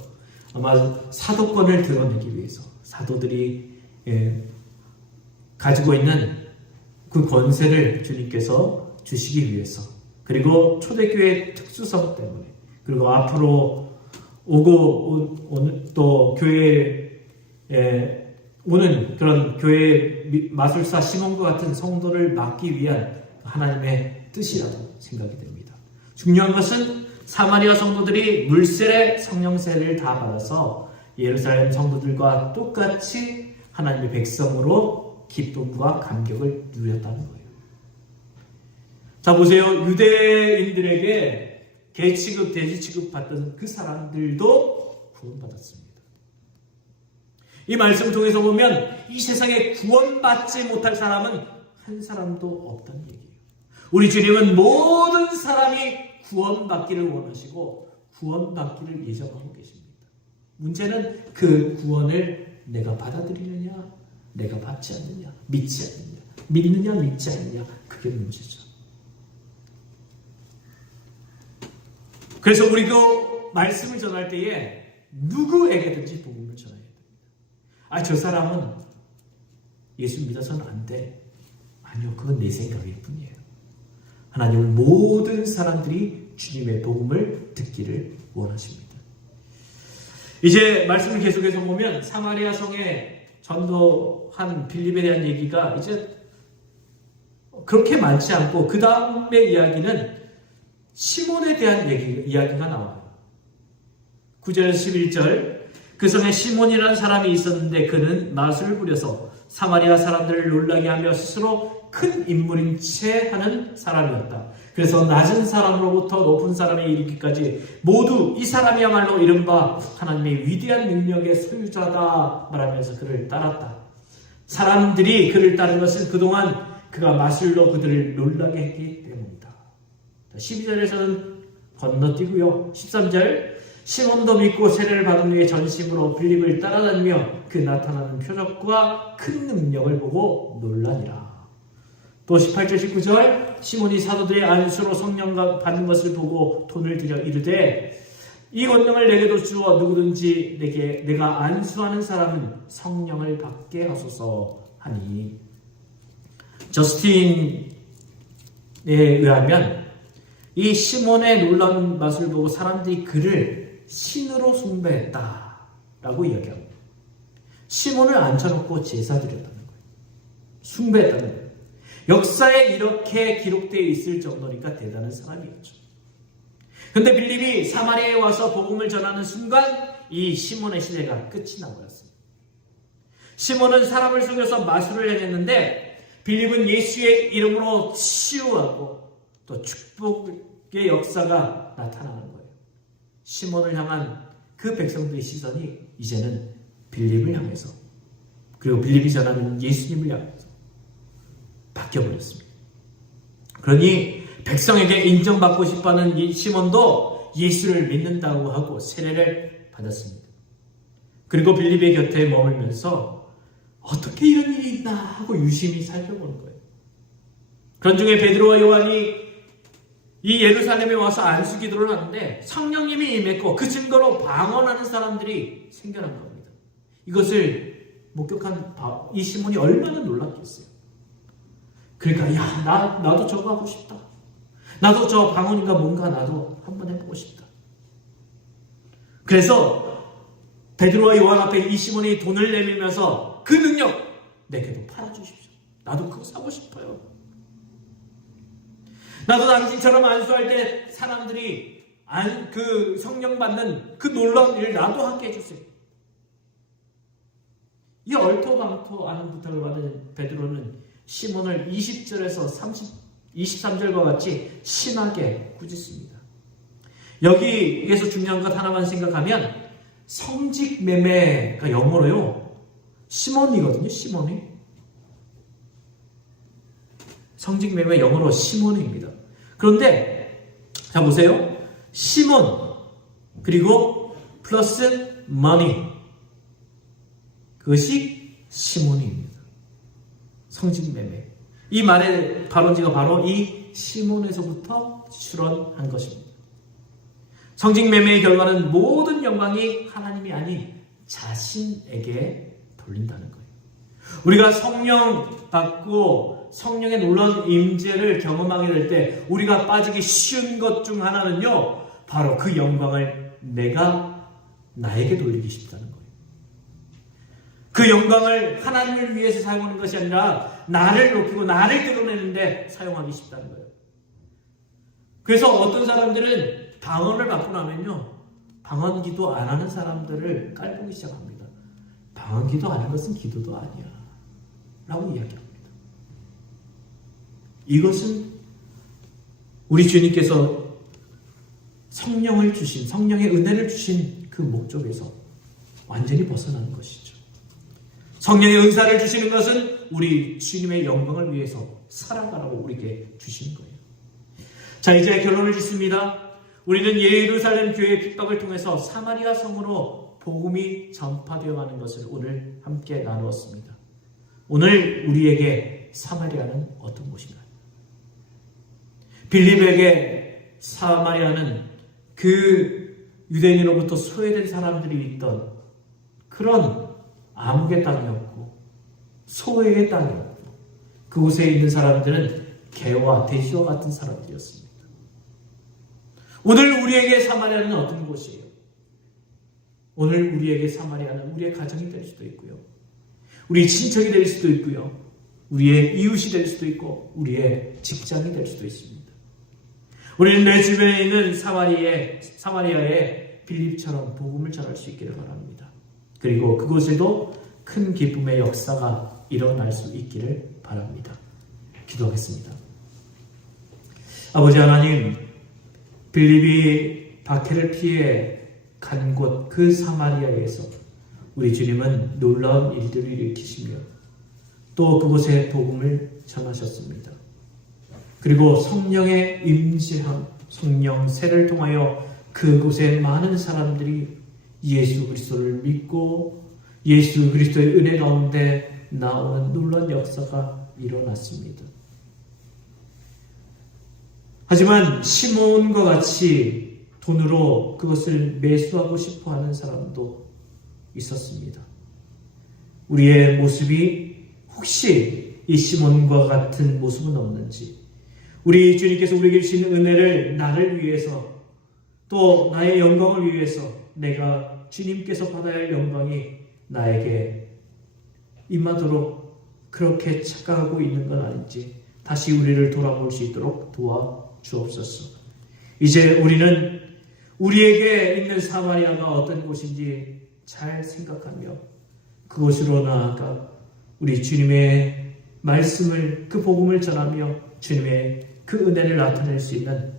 아마 사도권을 드러내기 위해서, 사도들이 가지고 있는 그 권세를 주님께서 주시기 위해서, 그리고 초대교회의 특수성 때문에, 그리고 앞으로 오는 또 교회에 오는 그런 교회 마술사 시몬과 같은 성도를 막기 위한 하나님의 뜻이라고 생각이 됩니다. 중요한 것은 사마리아 성도들이 물세례, 성령세례를 다 받아서 예루살렘 성도들과 똑같이 하나님의 백성으로 기쁨과 감격을 누렸다는 거예요. 자, 보세요. 유대인들에게 개 취급, 돼지 취급 받던 그 사람들도 구원받았습니다. 이 말씀을 통해서 보면 이 세상에 구원받지 못할 사람은 한 사람도 없다는 얘기예요. 우리 주님은 모든 사람이 구원받기를 원하시고 구원받기를 예정하고 계십니다. 문제는 그 구원을 내가 받아들이느냐, 내가 받지 않느냐, 믿지 않느냐, 믿느냐, 믿지 않느냐, 그게 문제죠. 그래서 우리도 말씀을 전할 때에 누구에게든지 복음을 전해야 됩니다. 저 사람은 예수 믿어서는 안 돼. 아니요, 그건 내 생각일 뿐이에요. 하나님은 모든 사람들이 주님의 복음을 듣기를 원하십니다. 이제 말씀을 계속해서 보면 사마리아 성에 전도한 빌립에 대한 얘기가 이제 그렇게 많지 않고 그 다음의 이야기는 시몬에 대한 이야기가 나와요. 9절에서 11절 그 성에 시몬이라는 사람이 있었는데 그는 마술을 부려서 사마리아 사람들을 놀라게 하며 스스로 큰 인물인 채 하는 사람이었다. 그래서 낮은 사람으로부터 높은 사람에 이르기까지 모두 이 사람이야말로 이른바 하나님의 위대한 능력의 소유자다 말하면서 그를 따랐다. 사람들이 그를 따른 것은 그동안 그가 마술로 그들을 놀라게 했기 때문이다. 12절에서는 건너뛰고요. 13절 시몬도 믿고 세례를 받은 후에 전심으로 빌립을 따라다니며 그 나타나는 표적과 큰 능력을 보고 놀라니라. 또 18절 19절 시몬이 사도들의 안수로 성령 받는 것을 보고 돈을 들여 이르되 이 권능을 내게도 주어 누구든지 내가 안수하는 사람은 성령을 받게 하소서 하니. 저스틴에 의하면 이 시몬의 놀라운 맛을 보고 사람들이 그를 신으로 숭배했다라고 이야기합니다. 시몬을 앉혀놓고 제사 드렸다는 거예요. 숭배했다는 거예요. 역사에 이렇게 기록되어 있을 정도니까 대단한 사람이었죠. 그런데 빌립이 사마리아에 와서 복음을 전하는 순간 이 시몬의 시대가 끝이 나버렸습니다. 시몬은 사람을 속여서 마술을 해냈는데 빌립은 예수의 이름으로 치유하고 또 축복의 역사가 나타나는 거예요. 시몬을 향한 그 백성들의 시선이 이제는 빌립을 향해서 그리고 빌립이 전하는 예수님을 향해서 바뀌어버렸습니다. 그러니 백성에게 인정받고 싶어하는 이 시몬도 예수를 믿는다고 하고 세례를 받았습니다. 그리고 빌립의 곁에 머물면서 어떻게 이런 일이 있나 하고 유심히 살펴보는 거예요. 그런 중에 베드로와 요한이 이 예루살렘에 와서 안수 기도를 하는데 성령님이 임했고 그 증거로 방언하는 사람들이 생겨난 겁니다. 이것을 목격한 이 시몬이 얼마나 놀랐겠어요. 그러니까 나도 저거 하고 싶다. 나도 저 방언인가 뭔가 나도 한번 해보고 싶다. 그래서 베드로와 요한 앞에 이 시몬이 돈을 내밀면서 그 능력 내게도 팔아주십시오. 나도 그거 사고 싶어요. 나도 당신처럼 안수할 때 사람들이 그 성령 받는 그 놀라운 일을 나도 함께 해주세요. 이 얼토당토하는 부탁을 받은 베드로는 시몬을 20절에서 23절과 같이 신하게 꾸짖습니다. 여기에서 중요한 것 하나만 생각하면 성직매매가 영어로요. 시몬이거든요. 시몬이. 성직매매 영어로 시몬입니다. 그런데 자 보세요. 시몬 그리고 플러스 머니 그것이 시몬입니다. 성직매매. 이 말의 발원지가 바로 이 시몬에서부터 출현한 것입니다. 성직매매의 결과는 모든 영광이 하나님이 아닌 자신에게 돌린다는 거예요. 우리가 성령 받고 성령의 놀라운 임재를 경험하게 될 때 우리가 빠지기 쉬운 것 중 하나는요. 바로 그 영광을 내가 나에게 돌리기 쉽다는 거예요. 그 영광을 하나님을 위해서 사용하는 것이 아니라 나를 높이고 나를 드러내는데 사용하기 쉽다는 거예요. 그래서 어떤 사람들은 방언을 받고 나면요. 방언 기도 안 하는 사람들을 깔보기 시작합니다. 방언 기도 안 하는 것은 기도도 아니야. 라고 이야기합니다. 이것은 우리 주님께서 성령을 주신, 성령의 은혜를 주신 그 목적에서 완전히 벗어나는 것이죠. 성령의 은사를 주시는 것은 우리 주님의 영광을 위해서 살아가라고 우리에게 주시는 거예요. 자, 이제 결론을 짓습니다. 우리는 예루살렘 교회의 핍박을 통해서 사마리아 성으로 복음이 전파되어 가는 것을 오늘 함께 나누었습니다. 오늘 우리에게 사마리아는 어떤 곳인가요? 빌립에게 사마리아는 그 유대인으로부터 소외된 사람들이 있던 그런 아무개 땅이 없고 소외의 땅이 없고 그곳에 있는 사람들은 개와 돼지와 같은 사람들이었습니다. 오늘 우리에게 사마리아는 어떤 곳이에요? 오늘 우리에게 사마리아는 우리의 가정이 될 수도 있고요. 우리 친척이 될 수도 있고요. 우리의 이웃이 될 수도 있고 우리의 직장이 될 수도 있습니다. 우리는 내 주변에 있는 사마리아의 빌립처럼 복음을 전할 수 있기를 바랍니다. 그리고 그곳에도 큰 기쁨의 역사가 일어날 수 있기를 바랍니다. 기도하겠습니다. 아버지 하나님, 빌립이 박해를 피해 간 곳 그 사마리아에서 우리 주님은 놀라운 일들을 일으키시며 또 그곳에 복음을 전하셨습니다. 그리고 성령의 임재함, 성령세를 통하여 그곳에 많은 사람들이 예수 그리스도를 믿고 예수 그리스도의 은혜 가운데 나오는 놀라운 역사가 일어났습니다. 하지만 시몬과 같이 돈으로 그것을 매수하고 싶어하는 사람도 있었습니다. 우리의 모습이 혹시 이 시몬과 같은 모습은 없는지, 우리 주님께서 우리에게 주신 은혜를 나를 위해서 또 나의 영광을 위해서 내가 주님께서 받아야 할 영광이 나에게 임하도록 그렇게 착각하고 있는 건 아닌지 다시 우리를 돌아볼 수 있도록 도와주옵소서. 이제 우리는 우리에게 있는 사마리아가 어떤 곳인지 잘 생각하며 그곳으로 나아가 우리 주님의 말씀을, 그 복음을 전하며 주님의 그 은혜를 나타낼 수 있는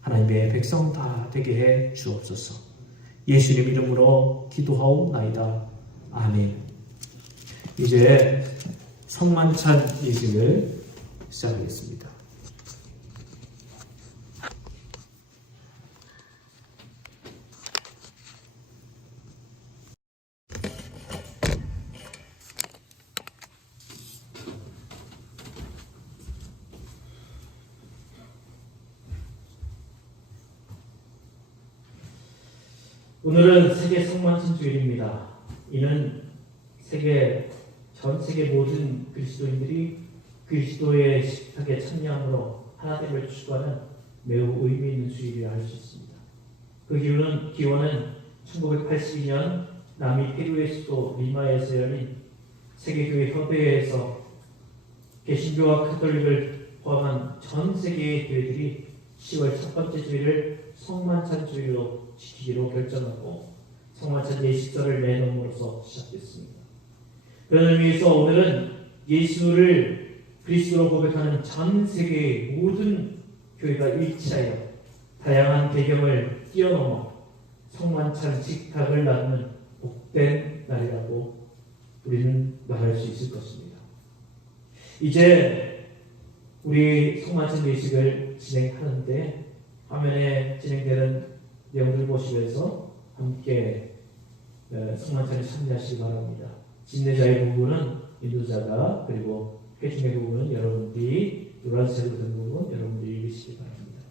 하나님의 백성 다 되게 해 주옵소서. 예수님 이름으로 기도하옵나이다. 아멘. 이제 성만찬 예식을 시작하겠습니다. 오늘은 세계 성만찬 주일입니다. 이는 전 세계 모든 그리스도인들이 그리스도의 식탁에 참여함으로 하나됨을 추구하는 매우 의미 있는 주일이라 할 수 있습니다. 그 기원은 1982년 남미 페루의 수도 리마에서 열린 세계교회 협의회에서 개신교와 가톨릭을 포함한 전 세계의 교회들이 10월 첫 번째 주일을 성만찬 주일로 지키기로 결정하고 성만찬 예식절을 내놓음으로써 시작됐습니다. 그런 의미에서 오늘은 예수를 그리스도로 고백하는 전 세계의 모든 교회가 일치하여 다양한 배경을 뛰어넘어 성만찬 식탁을 나누는 복된 날이라고 우리는 말할 수 있을 것입니다. 이제 우리 성만찬 예식을 진행하는데 화면에 진행되는 내용들 보시면서 함께 성만찬에 참여하시기 바랍니다. 진례자의 부분은 인도자가, 그리고 회중의 부분은 여러분들이, 노란색으로 된 부분 여러분들이 읽으시기 바랍니다.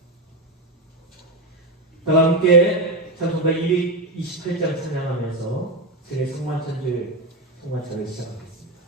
다 함께 찬송가 228장 찬양하면서 세계 성만찬주일 성만찬을 시작하겠습니다.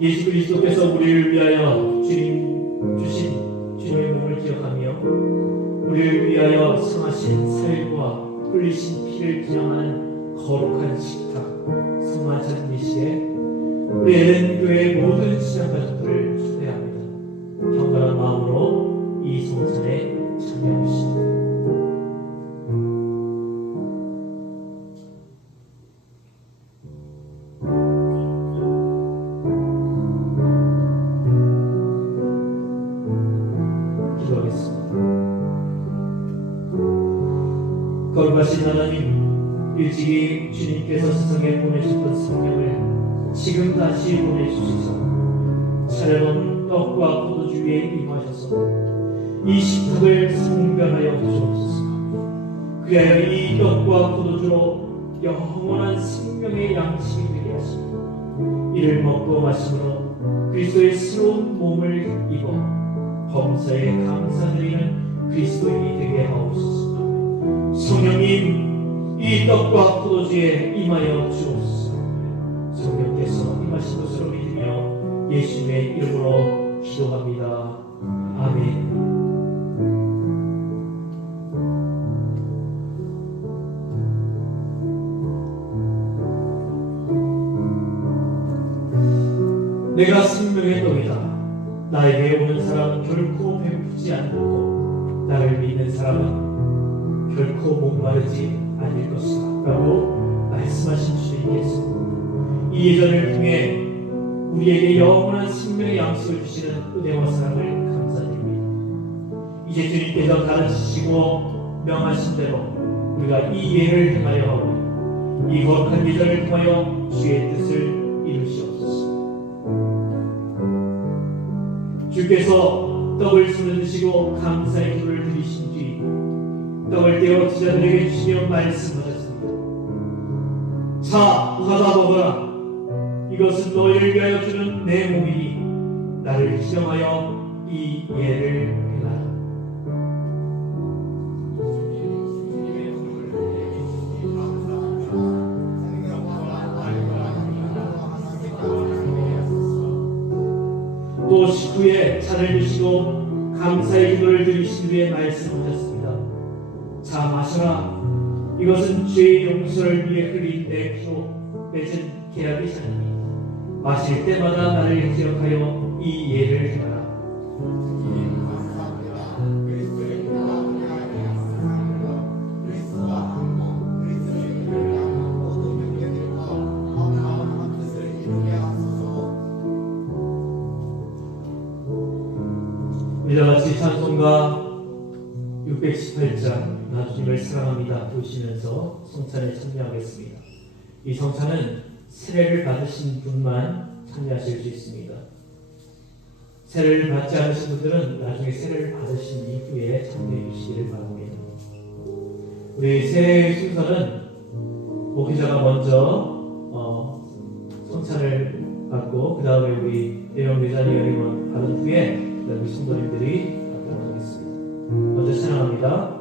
예수 그리스도께서 우리를 위하여 주님 주신 주님의 몸을 기억하며 우리를 위하여 성하신 살과 흘리신 피를 기념하는 거룩한 식탁 성만찬 예식에 우리 에덴교회의 모든 신앙 가족들을 초대합니다. 경건한 마음으로 이 성찬에 참여하시오. 거룩하신 하나님, 일찍이 주님께서 세상에 보내셨던 성령을 지금 다시 보내주시소. 차려놓은 떡과 포도주 위에 임하셔서 이 식탁을 성별하여 주옵소서. 그리하여 이 떡과 포도주로 영원한 생명의 양식이 되게 하시고 이를 먹고 마심으로 그리스도의 새로운 몸을 입어 범사에 감사드리는 그리스도인이 되게 하옵소서. 성령님, 이 떡과 포도주에 임하여 주옵소서. 성령께서 임하신 것으로 믿으며 예수님의 이름으로 기도합니다. 아멘. 내가 생명의 떡이다. 나에게 오는 사람은 결코 배고프지 않고 나를 믿는 사람은 결코 목마르지 않을 것이다 라고 말씀하신 주님께서 이 예전을 통해 우리에게 영원한 생명의 양식을 주시는 은혜와 사랑을 감사드립니다. 이제 주님께서 가르치시고 명하신 대로 우리가 이 예를 행하려 하고 이 거룩한 예전을 통하여 주의 뜻을 이루시옵소서. 주께서 떡을 손에 드시고 감사의 기도를 드리신 뒤 떡을 떼어 제자들에게 주시며 말씀하셨습니다. 자, 받아 먹어라. 이것은 너희를 위하여 주는 내 몸이니 나를 기념하여 이 예를 행하라. 또 식후에 차를 드시고 감사의 기도를 드리신 후에 말씀하셨습니다. 자, 마셔라. 이것은 죄의 용서를 위해 흘린 내 피로 맺은 계약의 잔이니 마실 때마다 나를 기억하여 이 예를 행하라. 이와 같이 찬송가 618장 나 주님을 사랑합니다 부르시면서 성찬에 참여하겠습니다. 이 성찬은 세례를 받으신 분만 참여하실 수 있습니다. 세례를 받지 않으신 분들은 나중에 세례를 받으신 이후에 참여해 주시기를 바랍니다. 우리 세례의 순서는 목회자가 먼저 성찬을 받고 그 다음에 우리 대형 대자리 여행을 받은 후에 우리 성도님들이 받도록 하겠습니다. 먼저 찬양합니다.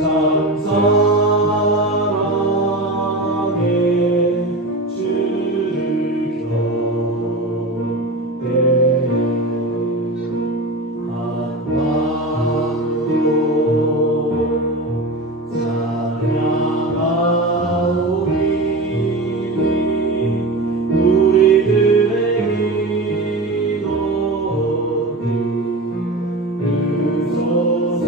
참 사랑의 주를 곁에 한 마음으로 찬양하오니 우리들의 기도를 들으소서.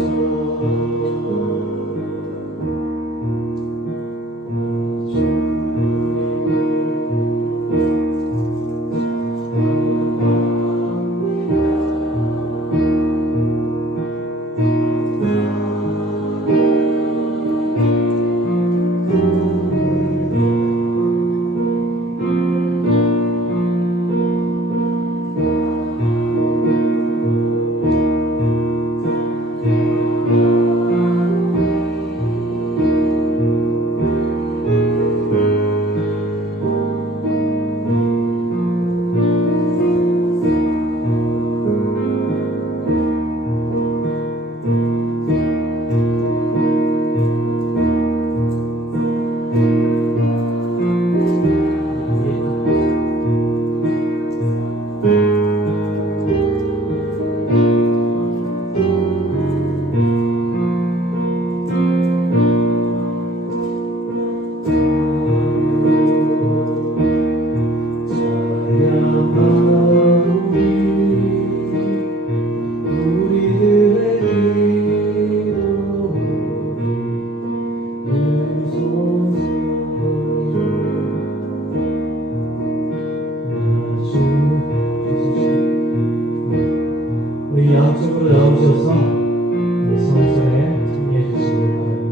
우리 양쪽으로 나오셔서 우리 성전에 참여해 주시기 바랍니다.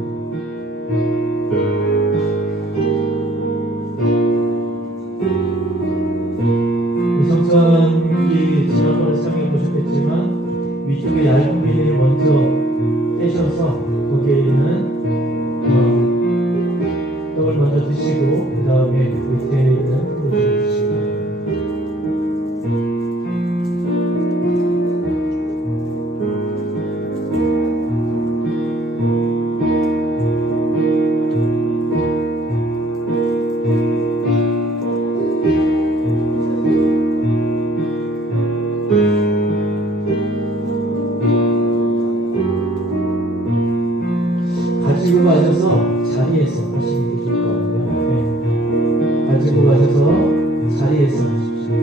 이 성전이 지난번에 사용해 보셨겠지만 위쪽에 얇은 비닐을 먼저 떼셔서 거기에 있는 떡을 먼저 드시고 그 다음에 밑에 있는 떡을 드시기 바랍니다. 가지고 가셔서 자리에서 하시는 게 좋을 것 같아요. 네. 가지고 가셔서 자리에서 하십시오.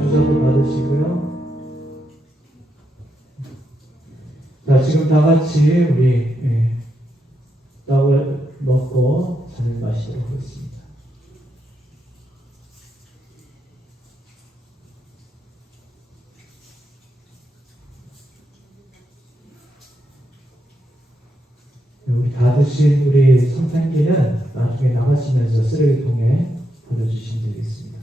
주사도 받으시고요. 자, 지금 다 같이 우리 떡을 먹고 잔을 마시도록 하겠습니다. 우리 다 드신 우리 성탄기는 나중에 나가시면서 쓰레기통에 버려주시면 되겠습니다.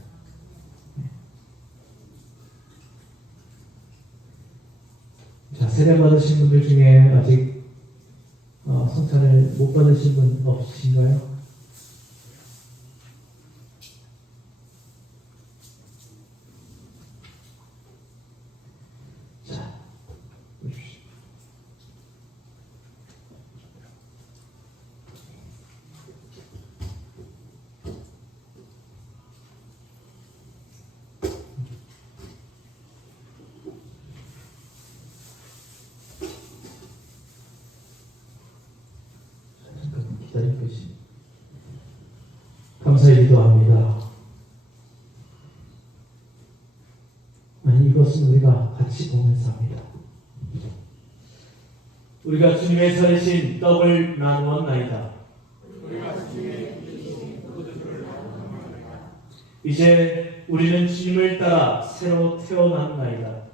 자, 세례 받으신 분들 중에 아직 성찬을 못 받으신 분 없으신가요? 자, 보십시오. 기다릴 것이 감사히 기도합니다. 아니, 이것은 우리가 같이 보면서 합니다. 우리가 주님의 살으신 떡을 나누었나이다. 이제 우리는 주님을 따라 새로 태어났나이다.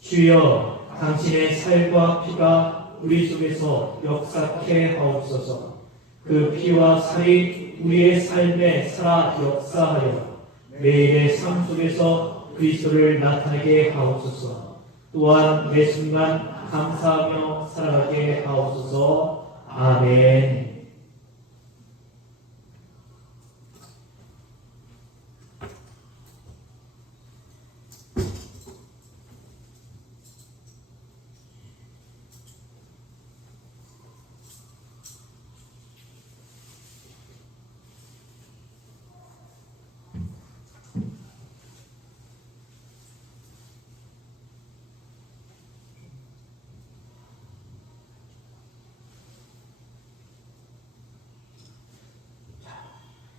주여, 당신의 살과 피가 우리 속에서 역사케 하옵소서. 그 피와 살이 우리의 삶에 살아 역사하여 매일의 삶 속에서 그리스도를 나타내게 하옵소서. 또한 매 순간 감사하며 살아가게 하옵소서. 아멘.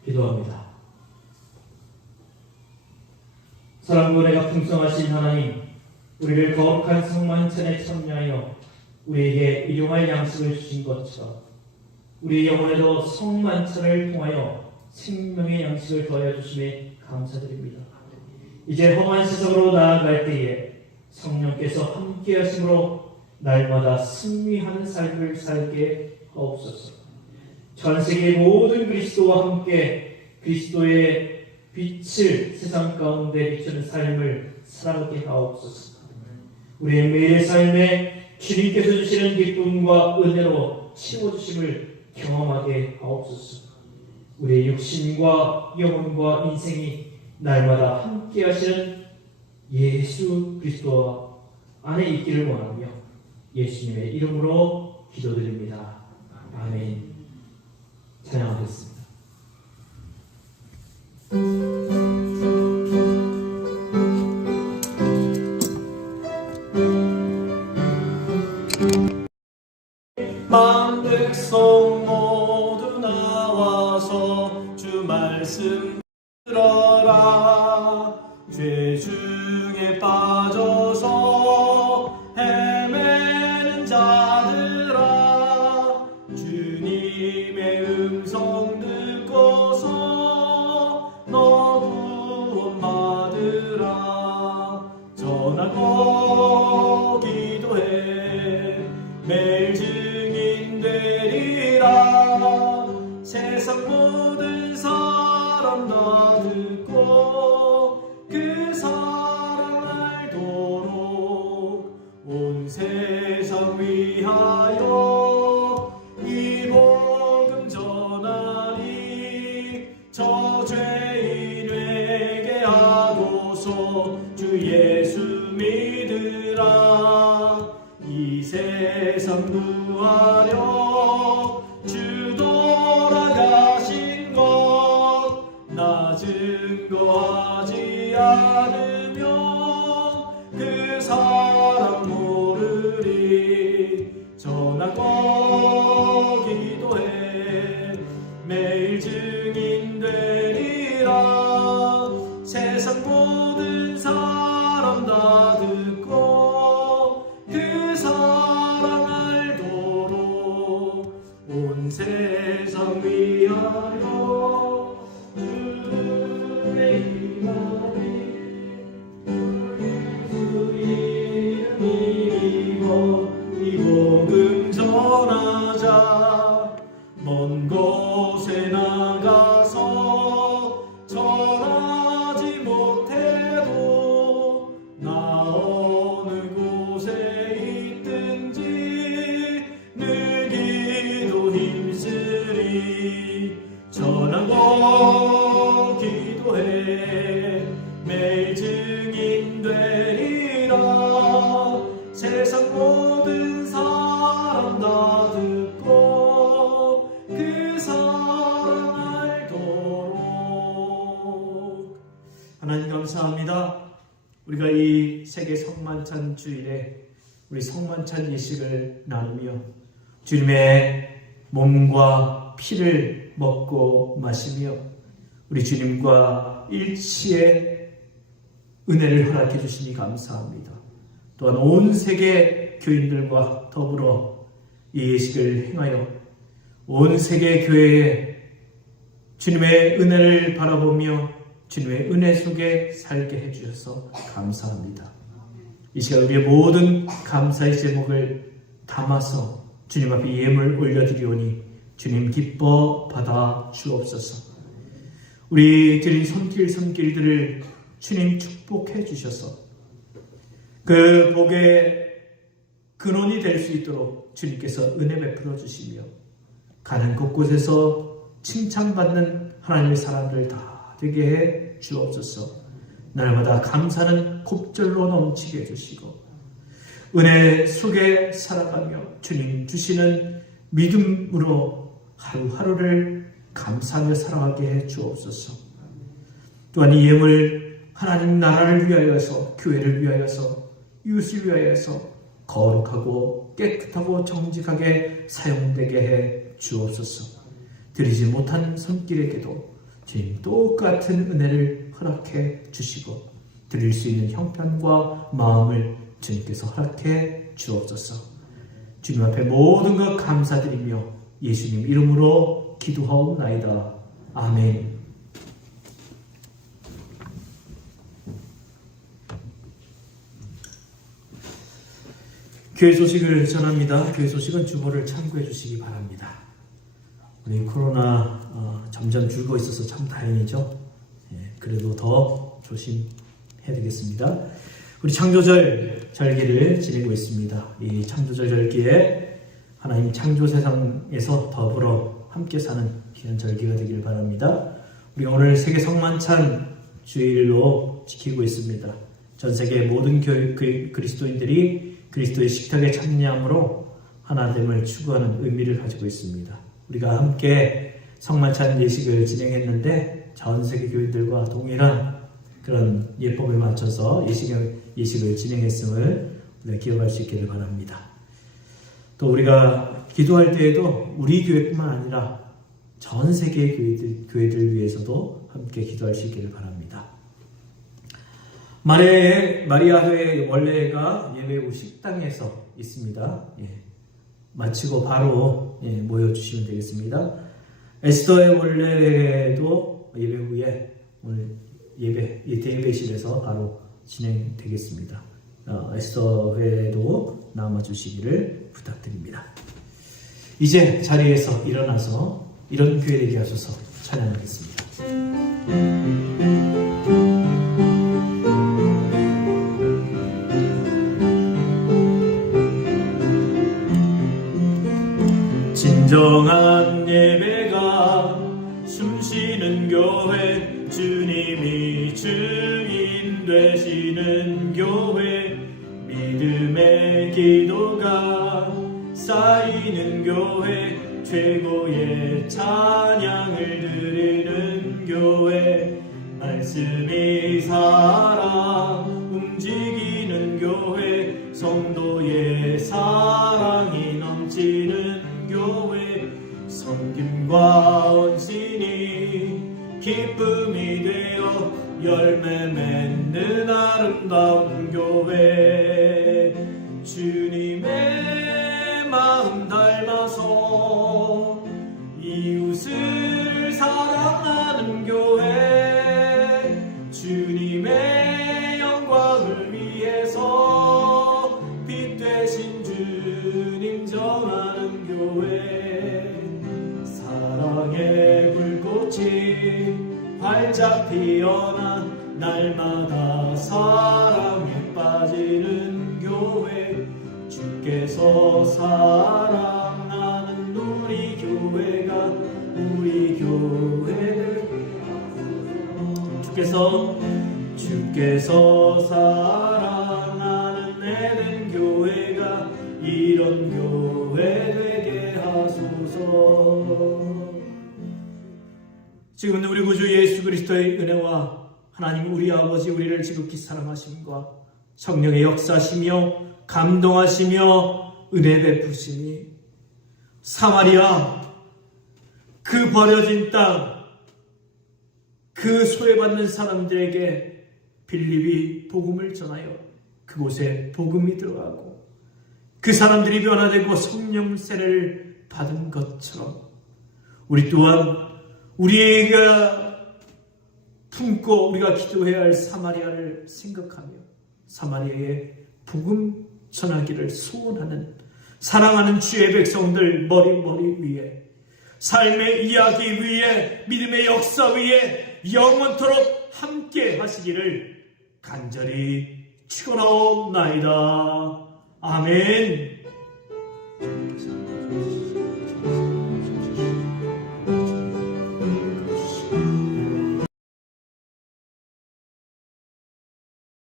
기도합니다. 사랑과 은혜가 풍성하신 하나님, 우리를 거룩한 성만찬에 참여하여 우리에게 일용할 양식을 주신 것처럼 우리 영혼에도 성만찬을 통하여 생명의 양식을 더하여 주심에 감사드립니다. 이제 험한 세상으로 나아갈 때에 성령께서 함께 하심으로 날마다 승리하는 삶을 살게 하옵소서. 전 세계 모든 그리스도와 함께 그리스도의 빛을 세상 가운데 비추는 삶을 살아가게 하옵소서. 우리의 매일의 삶에 주님께서 주시는 기쁨과 은혜로 채워주심을 경험하게 하옵소서. 우리의 육신과 영혼과 인생이 날마다 함께 하시는 예수 그리스도 안에 있기를 원하며 예수님의 이름으로 기도드립니다. 아멘. 찬양하겠습니다. 만백성 모두 나와서 주 말씀 들어라. 죄 중에 빠져서 헤매는 자들아, 주님의 음성 듣고서 너 구원 받으라. 전하고 기도해 매일 증인 되리라. 세상 모든 사람 다 듣고 그 사랑 알도록 온 세상 위하여 이 복음 전하니 저 죄인에게 하고서 주 예수 믿으라. 이 세상 구하려 주 돌아가신 것 나 증거하지 않으면 그 사람 모르리. 전하고 기도해 매일 증인 되리라. 세상 모든 사람 다 듣고 그 사랑 알도록 온 세상 위하여 주의 이름이 이 복음 전하자. 먼 곳에 나가서 전하지 못해도 나 어느 곳에 있든지 늘 기도 힘쓰리. 전하고 기도해 매일 증인 되리라. 세상 모든 사람 다 듣고 그 사랑 알도록. 하나님 감사합니다. 우리가 이 세계 성만찬 주일에 우리 성만찬 예식을 나누며 주님의 몸과 피를 먹고 마시며 우리 주님과 일치의 은혜를 허락해 주시니 감사합니다. 또한 온 세계 교인들과 더불어 이 예식을 행하여 온 세계 교회에 주님의 은혜를 바라보며 주님의 은혜 속에 살게 해주셔서 감사합니다. 이 시간 우리의 모든 감사의 제목을 담아서 주님 앞에 예물 올려드리오니 주님 기뻐 받아 주옵소서. 우리 드린 손길들을 주님 축복해 주셔서 그 복의 근원이 될 수 있도록 주님께서 은혜 베풀어 주시며 가는 곳곳에서 칭찬받는 하나님의 사람들 다 되게 해 주옵소서. 날마다 감사는 곱절로 넘치게 해주시고 은혜 속에 살아가며 주님 주시는 믿음으로 하루하루를 감사하며 살아가게 해 주옵소서. 또한 이 예물 하나님 나라를 위하여서, 교회를 위하여서, 이웃을 위하여서 거룩하고 깨끗하고 정직하게 사용되게 해 주옵소서. 드리지 못한 손길에게도 주님 똑같은 은혜를 허락해 주시고 드릴 수 있는 형편과 마음을 주님께서 허락해 주옵소서. 주님 앞에 모든 것 감사드리며 예수님 이름으로 기도하옵나이다. 아멘. 교회 소식을 전합니다. 교회 소식은 주보를 참고해 주시기 바랍니다. 우리 코로나 점점 줄고 있어서 참 다행이죠. 그래도 더 조심해야 되겠습니다. 우리 창조절 절기를 지내고 있습니다. 이 창조절 절기에 하나님 창조 세상에서 더불어 함께 사는 귀한 절기가 되길 바랍니다. 우리 오늘 세계 성만찬 주일로 지키고 있습니다. 전 세계 모든 그리스도인들이 그리스도의 식탁에 참여함으로 하나됨을 추구하는 의미를 가지고 있습니다. 우리가 함께 성만찬 예식을 진행했는데 전 세계 교인들과 동일한 그런 예법에 맞춰서 예식을 진행했음을 우리가 기억할 수 있기를 바랍니다. 또 우리가 기도할 때에도 우리 교회뿐만 아니라 전 세계 교회들 위해서도 함께 기도할 수 있기를 바랍니다. 마리아회 원래가 예배 후 식당에서 있습니다. 마치고 바로 모여주시면 되겠습니다. 에스더의 원래도 예배 후에 오늘 대예배실에서 바로 진행되겠습니다. 에스더회도 남아주시기를 부탁드립니다. 이제 자리에서 일어나서 이런 교회 되게 하셔서 찬양하겠습니다. 진정한 예배가 숨쉬는 교회, 주님이 주인 되시는 교회, 믿음의 기도가 쌓이는 교회, 최고의 찬양을 드리는 교회, 말씀이 살아 움직이는 교회, 성도의 사랑이 넘치는 교회, 섬김과 헌신이 기쁨이 되어 열매 맺는 아름다운 교회, 주님의 마음 닮아서 이웃을 사랑하는 교회, 주님의 영광을 위해서 빛 되신 주님 전하는 교회, 사랑의 불꽃이 활짝 피어나 날마다 사랑에 빠지는 교회, 주께서 사랑하는 우리 교회가 우리 교회를 주께서 사랑하는 에덴 교회가 이런 교회 되게 하소서. 지금 우리 구주 예수 그리스도의 은혜와 하나님 우리 아버지 우리를 지극히 사랑하심과 성령의 역사시며 감동하시며 은혜 베푸심이 사마리아 그 버려진 땅 그 소외받는 사람들에게 빌립이 복음을 전하여 그곳에 복음이 들어가고 그 사람들이 변화되고 성령 세례를 받은 것처럼 우리 또한 우리가 품고 우리가 기도해야 할 사마리아를 생각하며 사마리아에 복음 전하기를 소원하는 사랑하는 주의 백성들 머리 위에 삶의 이야기 위에 믿음의 역사 위에 영원토록 함께 하시기를 간절히 축원하옵나이다. 아멘.